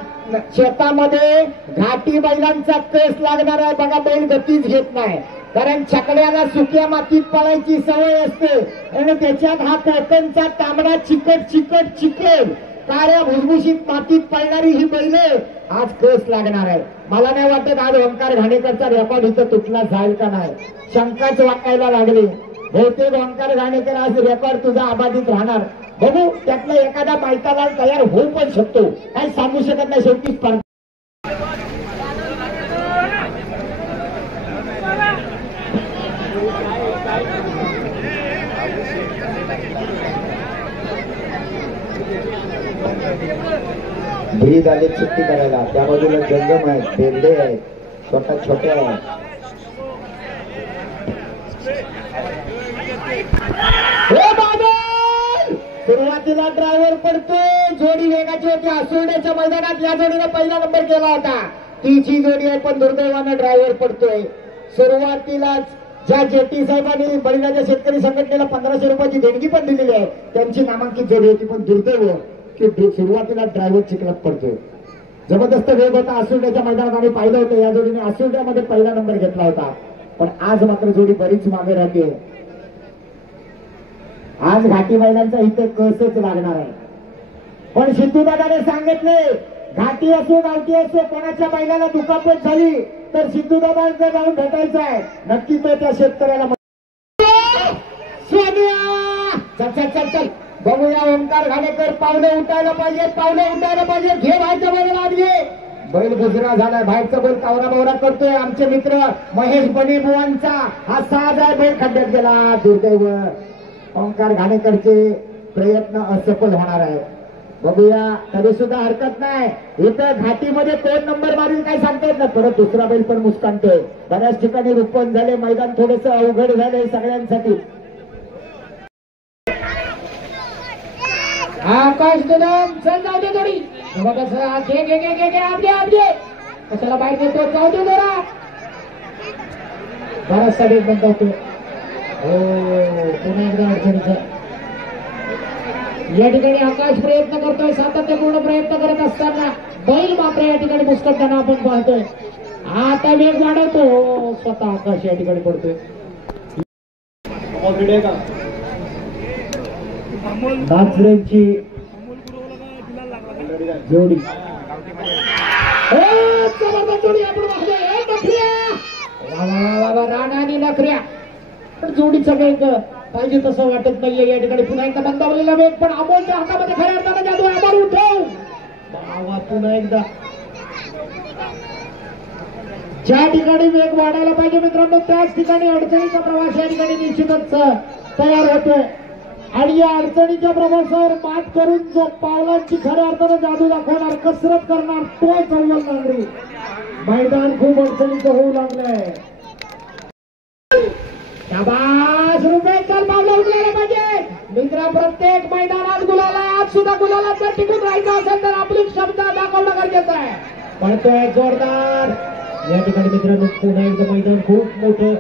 शेतामध्ये घाटी बैलांचा केस लागणार आहे. बघा बैल गतीच घेत नाही, कारण छकड्याला सुक्या मातीत पळायची सवय असते. आणि त्याच्यात हा पॅटर्नचा तांबडा चिकट काळ्या भुसभुशीत मातीत पळणारी ही बैल आज केस लागणार आहे. मला नाही वाटत आज ओंकार घाणेकरचा रेकॉर्ड इथं तुटला जाईल का नाही. शंकाच वाटायला लागली. बहुतेक ओंकार घाणेकर आज रेकॉर्ड तुझा अबाधित राहणार. बघू त्यातला एखादा माहिताला तयार होऊ पण शकतो, काही सांगू शकत नाही. शेवटी स्पर्धा ब्रीज आले सुट्टी करायला, त्या बाजूला जंगम आहेत, बेरडे आहेत, छोट्या छोट्या आहेत. सुरुवातीला ड्रायव्हर पडतोय, जोडी वेगाची होती आसुर्ड्याच्या मैदानात, या जोडीने पहिला नंबर केला होता. तीची जोडी आहे पण दुर्दैवानं ड्रायव्हर पडतोय. सुरुवातीलाच ज्या जेटी साहेबांनी बळीराजा शेतकरी संघटनेला 1500 रुपयाची देणगी पण दिलेली आहे, त्यांची नामांकित जोडी होती, पण दुर्दैव की सुरुवातीला ड्रायव्हर चिखलात पडतोय. जबरदस्त वेग होता आसुर्ड्याच्या मैदानात, आम्ही पाहिलं होतं. या जोडीने आसुर्ड्यामध्ये पहिला नंबर घेतला होता, पण आज मात्र जोडी बरीच मागे राहते. आज घाटी बैलांचा इथं कसच लागणार आहे. पण सिद्धूदादाने सांगितले, घाटी असो गावठी असो, कोणाच्या बैलाला दुखापत झाली तर सिद्धूदादांचं जाऊन भेटायचं आहे. नक्की तो त्या शेतकऱ्याला चल चल चल चल बघूया. ओंकार घाणेकर पावले उठायला पाहिजे, पावले उठायला पाहिजे. घे बाहेरच्या बैलाला आत घे. बैल गुजरा झालाय, बाहेरचा बैल कावरा बावरा करतोय. आमचे मित्र महेश बनी बुवांचा हा साज आहे, बैल खड्ड्यात गेला. दुर्दैव ओंकार घाणेकरचे प्रयत्न असफल होणार आहे. बघूया, तरी सुद्धा हरकत नाही. इथं घाटीमध्ये कोण नंबर मारील काय सांगता येत नाही. परत दुसरा बैल पण मुस्कानतोय. बऱ्याच ठिकाणी रुपण झाले, मैदान थोडंसं अवघड झालंय सगळ्यांसाठी. आकाश कदम चल जाऊ दे थोडी घे घे घे घे घे आत घे आत घे. कशाला बाहेर घेतो, जाऊ दे जरा. बराच साडे बंद होतो. हो पुन्हा एकदा अडचणीचा. या ठिकाणी आकाश प्रयत्न करतोय, सातत्यपूर्ण प्रयत्न करत असताना बैल मात्र या ठिकाणी मुस्कटताना आपण पाहतोय. आता वेग वाढवतो, स्वतः आकाश या ठिकाणी पडतोय. नाचऱ्यांची जोडी जोडी आपण राणा आणि नखऱ्या, पण जोडीचं काही पाहिजे तसं वाटत नाहीये. या ठिकाणी पुन्हा एकदा बंदावलेला वेग, पण अमोलच्या हातामध्ये खऱ्या अर्थानं जादू आहे. अमोल उठव बाबा, पुन्हा एकदा ज्या ठिकाणी वेग वाढायला पाहिजे मित्रांनो, त्याच ठिकाणी अडचणीचा प्रवास या ठिकाणी निश्चितच तयार होतोय. आणि या अडचणीच्या प्रवासावर मात करून जो पावलांची खऱ्या अर्थानं जादू दाखवणार, कसरत करणार, तो चौवल नांगरी. मैदान खूप अडचणीचं होऊ लागलंय. शाबास रुपये, चल पावलं उचलायला पाहिजे मित्रा. प्रत्येक मैदानात गुलाला, आज सुद्धा गुलाला जर टिकून राहायचं असेल तर आपली क्षमता दाखवणं गरजेचं आहे. पळतोय जोरदार या ठिकाणी मित्रांनो. पुन्हा एकदा मैदान खूप मोठं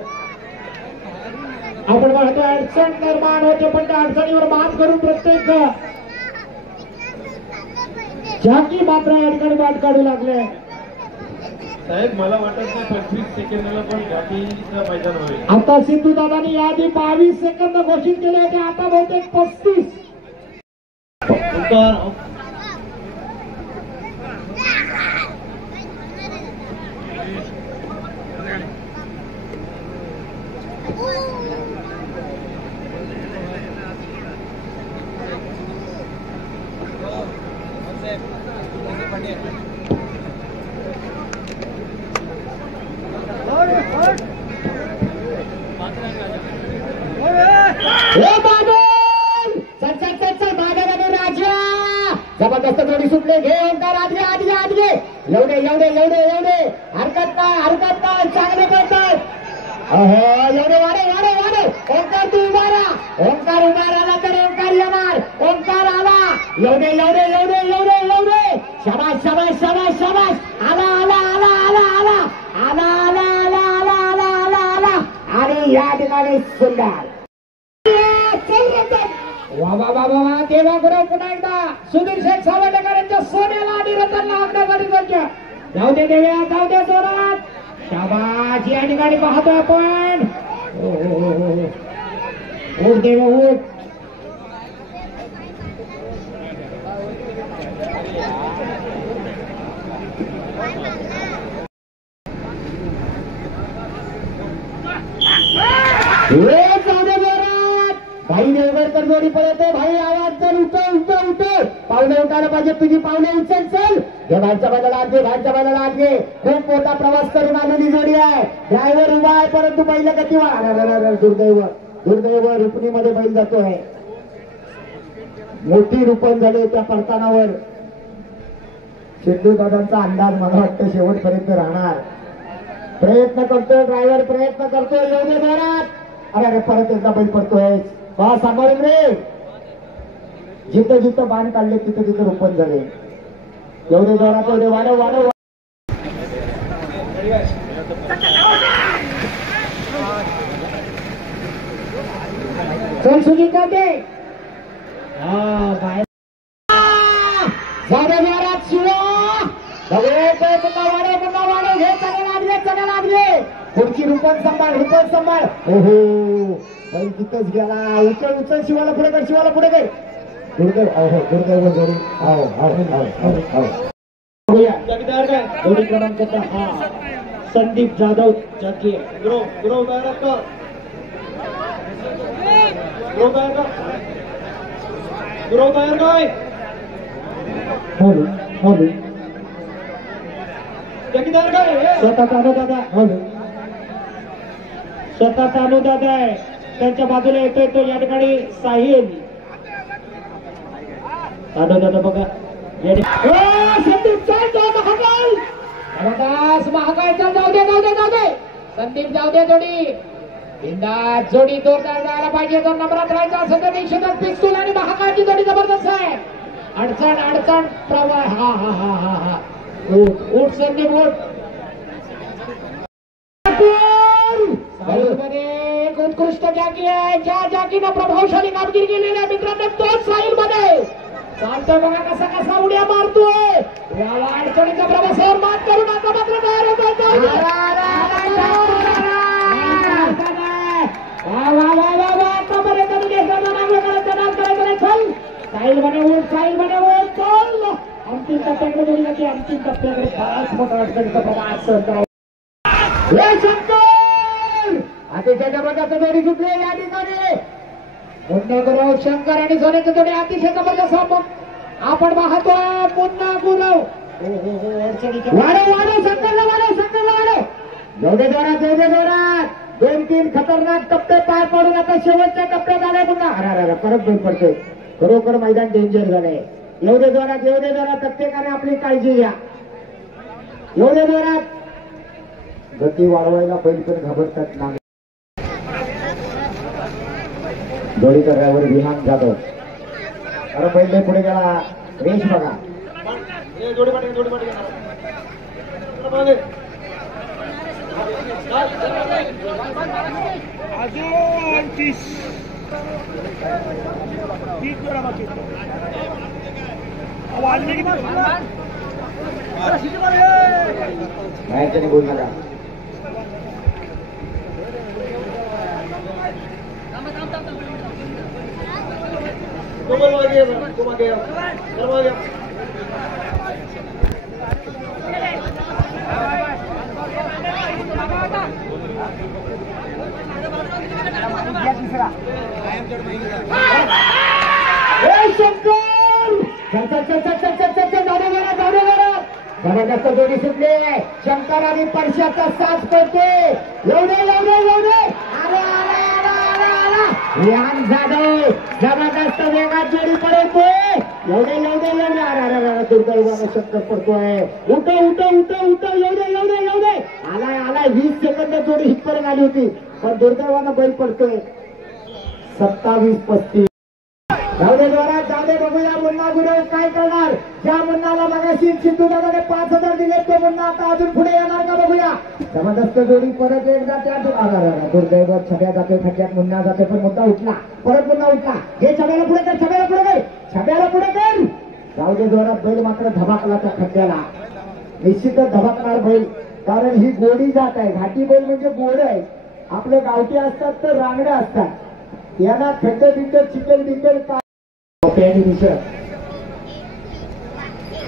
आपण पाहतो. अडचण निर्माण होते, पण त्या अडचणीवर मात करून प्रत्येक झाकी मात्र या ठिकाणी वाट काढू लागले. साहेब मला वाटत नाही 25 सेकंदाला पण घाटीचं मैदान होईल. आता सिद्धूदादांनी याआधी 22 सेकंद घोषित केले होते, आता बहुतेक 35. जबरदस्त जोडी सुटले. घे ओंकार, आत घे आत घे आत घे. एवढे एवढे एवढे एवढे हरकत नाही चांगले करतात. एवढे वाढे वाढे वाढे. ओंकार तू उभा राहा. ओंकार उभा राहिला तर ओंकार येणार. ओंकार आला. एवढे एवढे एवढे एवढे एवढे. शाबास शाबास शाबास शाबास. आला आला आला आला आला आला आला आला आला आला आला आला. आणि या ठिकाणी सुंदर वा वा वा वा. देवा गुरव पुन्हा एकदा सुधीर शेठ सावंडेकर यांच्या सोन्याला आणि रतनला आग्रह संख्या. जाऊ दे देव्या, जाऊ दे जोरात. शाबास या ठिकाणी पाहतोय आपण. उठ देवा उठ. भाई देवगड पलीकडे जोडी पळते भाई आवाज कर उठ पावले उठायला पाहिजे तुझी पावले उचल चल घे बाहेरच्या बाजूला आत घे बाहेरच्या बाजूला आत घे खूप मोठा प्रवास करून आलेली जोडी आहे ड्रायव्हर उभा आहे परंतु बैल गतीवर दुर्दैव रुपणीमध्ये बैल जातोय मोठी रूपण झाले त्या पडतानावर सिद्धू दादांचा अंदाज मला वाटतं शेवटपर्यंत राहणार प्रयत्न करतोय ड्रायव्हर प्रयत्न करतोय एवढे जोरात अरे परत एकदा बैल पडतोय का सांभाळून रे जिथं जिथं बाण काढले तिथं तिथं रूपण झाले एवढे जोरात एवढे वाढव चल सुजित जाते बाहेर जोरात शिवा पुन्हा वाढव घे चला लागले पुढची रूपण सांभाळ ओहो बैल तिथंच गेला उचल शिवाला पुढे कर दुर्दैव जोडी जोडी क्रमांक 10 संदीप जाधव जाके गुरु बाहेर काय बोलू स्वतःचा अनुदादा आहे त्यांच्या बाजूला येतोय तो या ठिकाणी साहिल दादा बघा संदीप महाकाळ जाऊ दे संदीप जाऊ दे जोडी बिंदास जोडी जोरदार जायला पाहिजे जर नंबरात राहायचा असेल तर निश्चितच पिस्तूल आणि महाकाळची जोडी जबरदस्त आहे अडचण प्रवाह हा उठ संदीप उठ एक उत्कृष्ट जागी आहे ज्या जागीनं प्रभावशाली कामगिरी केलेली आहे मित्रांनो तोच साहिल मध्ये चालतोय बघा कसा उड्या मारतोय या अडचणीच्या प्रवासावर मात करून आता मात्र तयार होतोय साहिल बने उठ चल अंतिम टप्प्याकडे जोडी जाते अंतिम टप्प्याकडे फारच मोठा अडचणीचा प्रवास अतिशय जबरदस्त जोडी सुटली या ठिकाणी पुन्हा गुरव शंकर आणि सोन्याची जोडी अतिशय जबरदस्त आपण पाहतोय पुन्हा गुरव वाढव शंकरला जेवढे जोरात 2-3 खतरनाक टप्पे पार पडून आता शेवटच्या टप्प्यात आलाय पुन्हा परत दोन पडतोय खरोखर मैदान डेंजर झालंय एवढे जोरात प्रत्येकाने आपली काळजी घ्या एवढे जोरात गती वाढवायला बैल पण घाबरतात ना जोडीचा ड्रायव्हर विहान जाधव अरे पहिले पुढे गेला रेश बघा बाहेरच्याने बोल नका जबरदस्त जोडी सुटली शंकर आणि परशाचा साथ पडते एवढे विहान जाधव जबरदस्त वेगात जोडी पडते एवढे दुर्दैवानं शंकर पडतोय उठ एवढे आलाय 20 सेकंद जोडी हितपर्यंत आली होती पण दुर्दैवानं बैल पडतोय 27-35 जाऊ दे बघूया मुन्ना गुरव काय करणार ज्या मुन्नाला मगाशी सिद्धू दादाने 5,000 दिले तो मुन्ना आता अजून पुढे येणार का बघूया जबरदस्त जोडी परत एकदा त्या दुर्दैव छब्या जाते खड्ड्यात मुन्ना जाते पण मुद्दा उठला परत मुन्ना उठला हे छब्याला पुढे कर जाऊ दे जोरात बैल मात्र धबाकला त्या खड्ड्याला निश्चितच धबाकणार बैल कारण ही गोडी जात आहे घाटी बैल म्हणजे गोड आहे आपले गावठी असतात तर रांगड्या असतात यांना खड्डे बिंड चिकल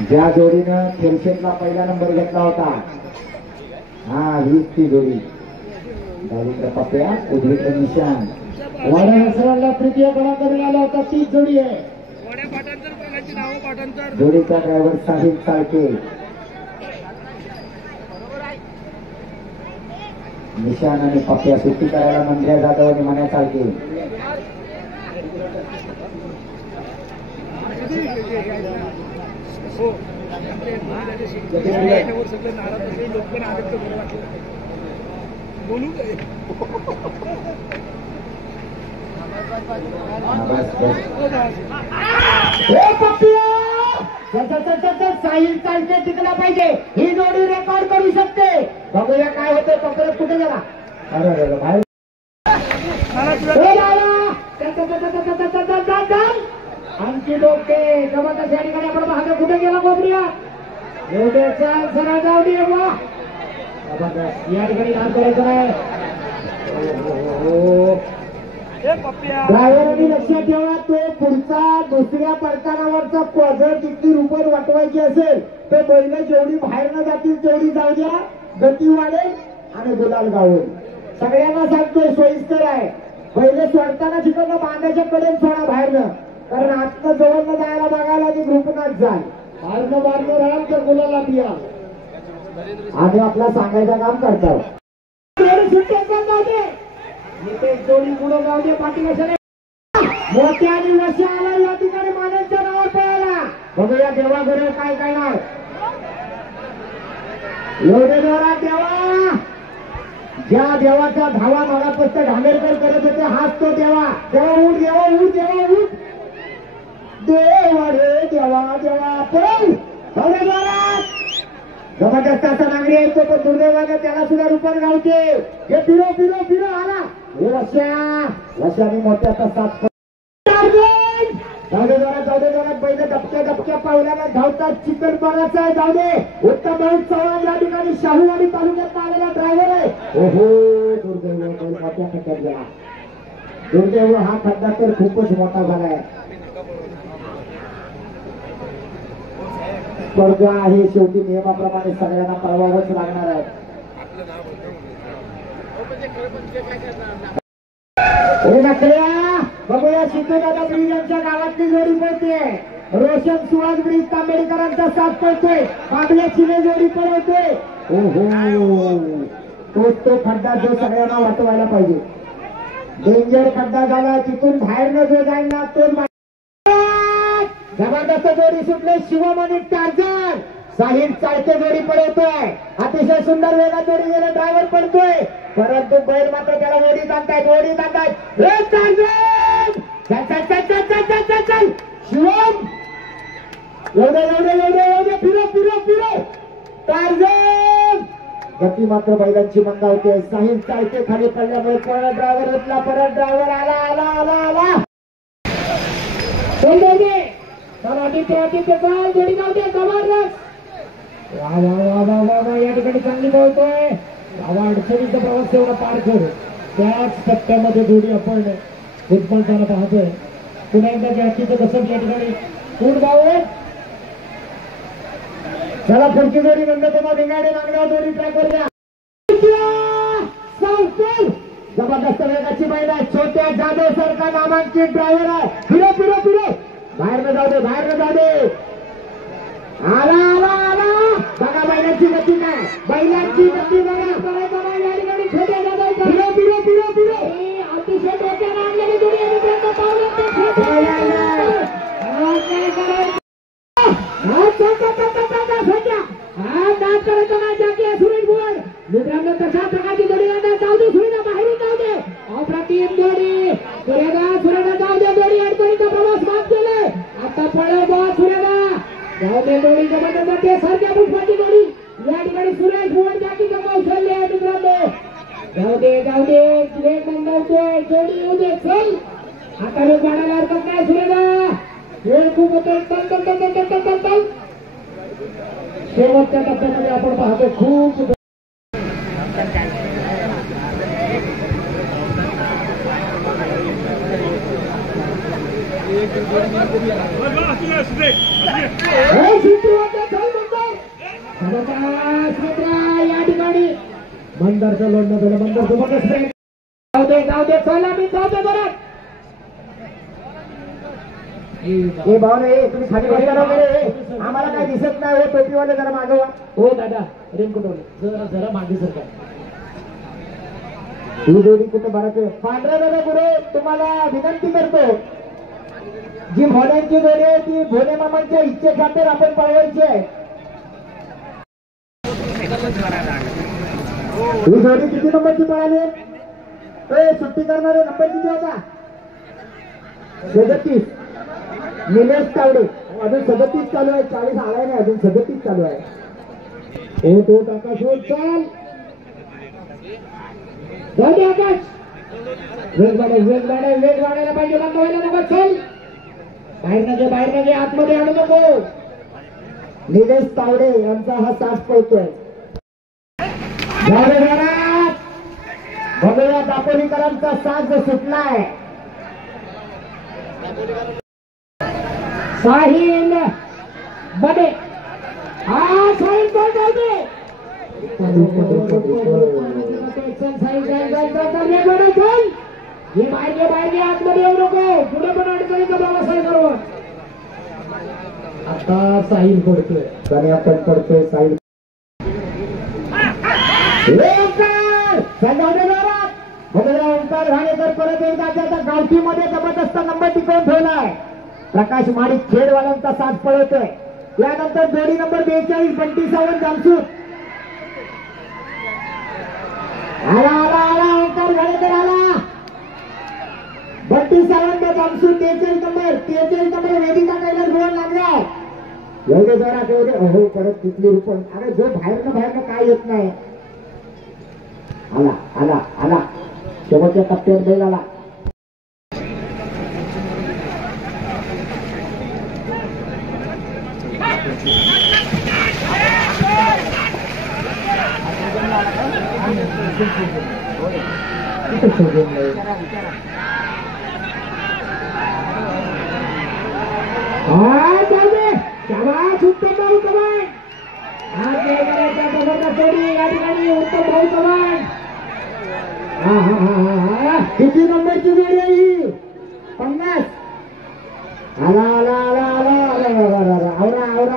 ज्या जोडीनं खेलशेटला पहिला नंबर घेतला होता हीच ती जोडी डावीकडे पप्प्या उजवीकडे निशान वाड्या हसराला तृतीय क्रमांकावर आला होता 30 जोडी आहे. जोडीचा ड्रायव्हर साहिल चाळके, निशान आणि पप्प्या सुट्टी करायला मंदिरा जाधव आणि मन्या चाळके. साहिल चालते टिकला पाहिजे. ही जोडी रेकॉर्ड करू शकते. बघूया काय होते. पकडत कुठे गेला. बाहेर आणखी डोके जबरदस्त या ठिकाणी आपण पाहतो. कुठे गेला कोपऱ्या सरळ जाऊ दे. जबरदस्त या ठिकाणी काम करायचं नाही. ड्रायव्हरांनी लक्षात ठेवा, तो पुढचा दुसऱ्या पडतानावरचा जर किती रुपये वाटवायची असेल तर बैल जेवढी बाहेर न जातील तेवढी जाऊ द्या. गती वाढेल आणि गुलाल गावेल. सगळ्यांना सांगतोय सोयीस्कर आहे. बैल सोडताना तिकडनं बांधाच्या कडेन सोडा बाहेरनं, कारण आतनं जवळनं जायला बघायला आणि ग्रुपनाच जाल. बाहेरनं बाहेरनं राहाल तर गुलाला पिया आणि आपला सांगायचं काम करतात. नितेश जोडी पुढे जाऊ दे. पाठी कशाने मोठ्या आणि वशा आला या ठिकाणी मानांच्या नावावर पळाला. बघूया देवा गुरु काय करणार. एवढे जोरात देवा, ज्या देवाचा धावा मागापस्त ढामेरकर करत होते हाच तो देवा. देवा उठ, देवा उठ, देवा उठ, देवा रे देवा देवा पळव. एवढे जोरात जबरदस्त असा नागरी आहे तो, पण दुर्दैवाने त्याला सुद्धा रूपात गावते. हे फिरो फिरो फिरो आला वशाने मोठ्या सात जाऊ दे जोरात बैल धपक्या धपक्या पावल्याला धावतात. चिकन पाण्याचा आहे. जाऊ दे. उत्तम भाऊ चव्हाण या ठिकाणी शाहूवाडी तालुक्यात आलेला ड्रायव्हर आहे. ओहो दुर्दैव बैल मोठ्या खड्ड्यात गेला. दुर्दैव हा खड्डा तर खूपच मोठा झालाय. स्पर्धा आहे शेवटी नियमाप्रमाणे सगळ्यांना पळवावंच लागणार आहे. बघूया सिद्धदादा ब्रिज यांच्या गावातली जोडी पळते. रोशन सुहास ब्रिज तांबेडकरांचा साथ पळतोय. बाबल्या चिने जोडी पळवतोय. तोच तो खड्डा जो सगळ्यांना वाटवायला पाहिजे. डेंजर खड्डा झाला. तिथून बाहेर न जो जाईल ना तो जबरदस्त जोडी सुटले. शिवम आणि टार्झन साहिल चाळके जोडी पळवतोय. अतिशय सुंदर वेगात जोडी गेला. ड्रायव्हर पडतोय, परंतु बैल मात्र त्याला ओढीत आणतायत. शिवम एवढे फिरो टार्झन. गती मात्र बैलांची मंदावते. साहिल चाळके खाली पडल्यामुळे परत ड्रायव्हर उठला. परत ड्रायव्हर आला. आदित्य जोडी गावते. जबरदस्त या ठिकाणी चांगली बोलतोय. अडचणीचा प्रवास एवढा पार करू त्याच टप्प्यामध्ये जोडी आपण उद्भवताना पाहतोय. पुन्हा एकदा जास्तीचं कसं या ठिकाणी कोण गाव आहे. चला पुढची जोडी नंदकुमार भिंगाडे नांदगाव जोडी ट्रॅक वर द्या. जबरदस्त वेगाची बैल आहे. छोट्या जाधव सारखा नामांकित ड्रायव्हर आहे. फिरो बाहेर न जाऊ दे. आला बघा बैलाची गती काय. बैलाची गती बघा. या ठिकाणी छोट्या जाधव फिरो अतिशय डोक्याला आणलेली जोडी आहे. सुरेश भुवन मित्रांनो तशा प्रकारची जोडी जाऊ दे. सुरेश बाहेरून जाऊ दे. अप्रतिम जोडी. सुरेगा जाऊ दे. जोडी अडचणीचा प्रवास माफ केलाय. आता पळव सुरेगा जाऊ दे. जोडी जबरदस्त सारख्या पुष्पाची जोडी या ठिकाणी सुरेश भुवन जातीचा कौशल्य आहे मित्रांनो. जाऊ दे वेग मंदावतोय. जोडी येऊ दे. चल आता वेग वाढायला हरकत नाही. सुरेगा वेळ खूप होतोय. चल शेवटच्या टप्प्यामध्ये आपण पाहतो खूप या ठिकाणी मंदारचं लोडणं झालं. मंदार सोबतच जाऊ दे. चला मी जाऊ दे बरं. हे भाऊ रे तुम्ही खाली बसला वगैरे आम्हाला काही दिसत नाही हो टोपीवाले जरा मागवा हो दादा रेनकोटवले जरा जरा मागे सरकार ही जोडी कुठं भरत पांढऱ्या दादा गुरु तुम्हाला विनंती करतो जी भोल्यांची जोडी आहे ती भोले मामांच्या इच्छेखातर आपण पळवायची आहे ही जोडी किती नंबरची पळाली सुट्टी करणारे नंबर किती होता 37 निलेश तावडे अजून 37 चालू आहे 40 आलाय नाही अजून 37 चालू आहे हो तो आकाश हो चाल जाऊ आकाश वेग वाढायला पाहिजे लंबावायला नको चल बाहेर नगे आतमध्ये आणू नको निलेश तावडे यांचा हा साथ पळतोय बघूया दापोलीकरांचा साथ सुटलाय साहिल बडे हा साहिल कोण जाऊ दे हे बाहेर आतमध्ये येऊ नको पुढे पण अडचणीचा व्यवसाय करू आता साहिल पडतोय आणि आपण पडतोय साहिल ओंकार घाणेकर परत एकदा त्याचा गावठीमध्ये जबरदस्त नंबर टिकवून ठेवलाय प्रकाश माडिक खेडवाल्यांचा साथ पळवतोय यानंतर जोडी नंबर 42 बंटी सावंत जामसूर आला ओंकार घाणेकर आला बंटी सावंत जामसूर 43 नंबर वेदिका कैलास गोळ लागलाय एवढे जोरात एवढे हो परत तिथली रूपण अरे जो बाहेरनं काय येत नाही आला शेवटच्या टप्प्यात बैल आला उत्तम भाऊ चव्हाण या ठिकाणी उत्तम भाऊ चव्हाण किती नंबरची जोडी आहे ही 50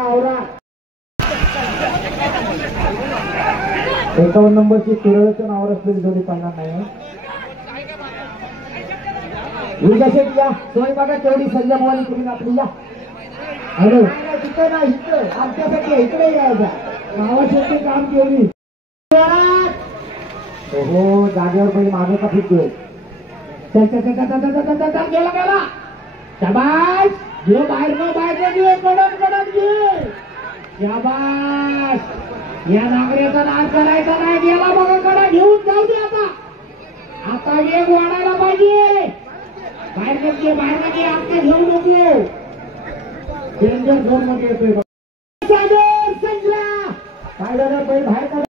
आवरा 51 नंबरची तुरळच्या नावावर असलेली जोडी पाहणार नाही विजयशेठ या सोय बघा तेवढी संजयवाणी तुम्ही आपली या हॅलो तिथं नाही इथं आमच्यासाठी इकडे यायचा गावासाठी काम केली हो जागेवर पहिले मागे का फिरतोय गेला शाबास घे बाहेर कडक घे शाबास या नागरिकाचा नाद करायचा नाही गेला बघा कडा घेऊन जाऊ दे आता वेग वाढायला पाहिजे बाहेर नक्की आता घेऊ नको डेंजर झोन मध्ये येतोय काय झालं पहिले बाहेर काढ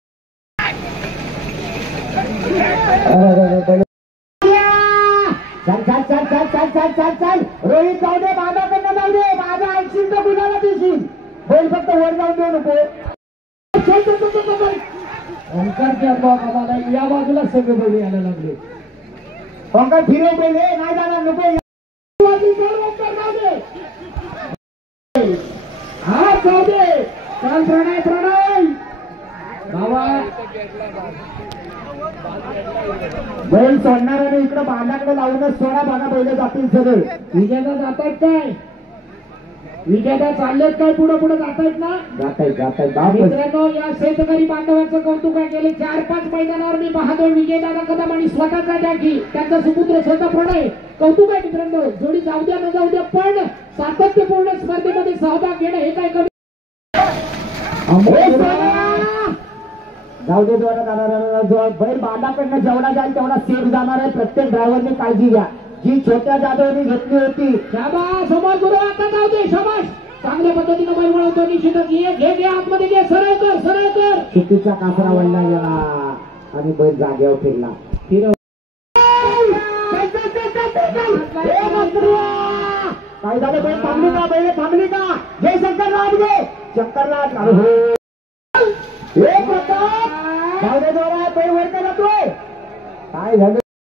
चल रोहित जाऊ दे बाबाकडनं जाऊ दे माझा 80 गुन्हाला देशील बैल फक्त वर जाऊन देऊ नको ओंकारच्या आम्हाला या बाजूला सगळे बैल यायला लागले ओंकार फिरव पहिले नाही जाणार नको हा जाऊ दे चाल प्रणय बाबा बैल सोडणार आणि इकडं बांधाकडे लावूनच सोडा बागा बैल जातील सगळे विजयला जातायत काय विजयला चाललेत काय पुढे जातायत ना जातायत मित्रांनो या शेतकरी बांधवांचं कौतुक आहे गेले 4-5 मैदानावर मी पाहतो विजयदादा कदम आणि स्वतःचा जागी त्यांचा सुपुत्र स्वतः प्रणय कौतुक आहे मित्रांनो जोडी जाऊ द्या न जाऊ द्या पण सातत्यपूर्ण स्पर्धेमध्ये सहभाग घेणं हे काय कमी जाऊ दे बैल बांधाकडनं जेवढा जाईल तेवढा सेफ जाणार आहे प्रत्येक ड्रायव्हरने काळजी घ्या जी छोट्या जाधवनी घेतली होती शाबास समोर गुरु आता जाऊ दे शाबास चांगल्या पद्धतीनं बैल वळवतो निश्चितच घे आतमध्ये घे सरळ कर चुकीचा कासरा वळला गेला आणि बैल जागेवर फिरला काय झालं बैल थांबली का जय शंकरराज गे शंकरराज जाऊ दे दोरा बैल वर का जातोय काय झालं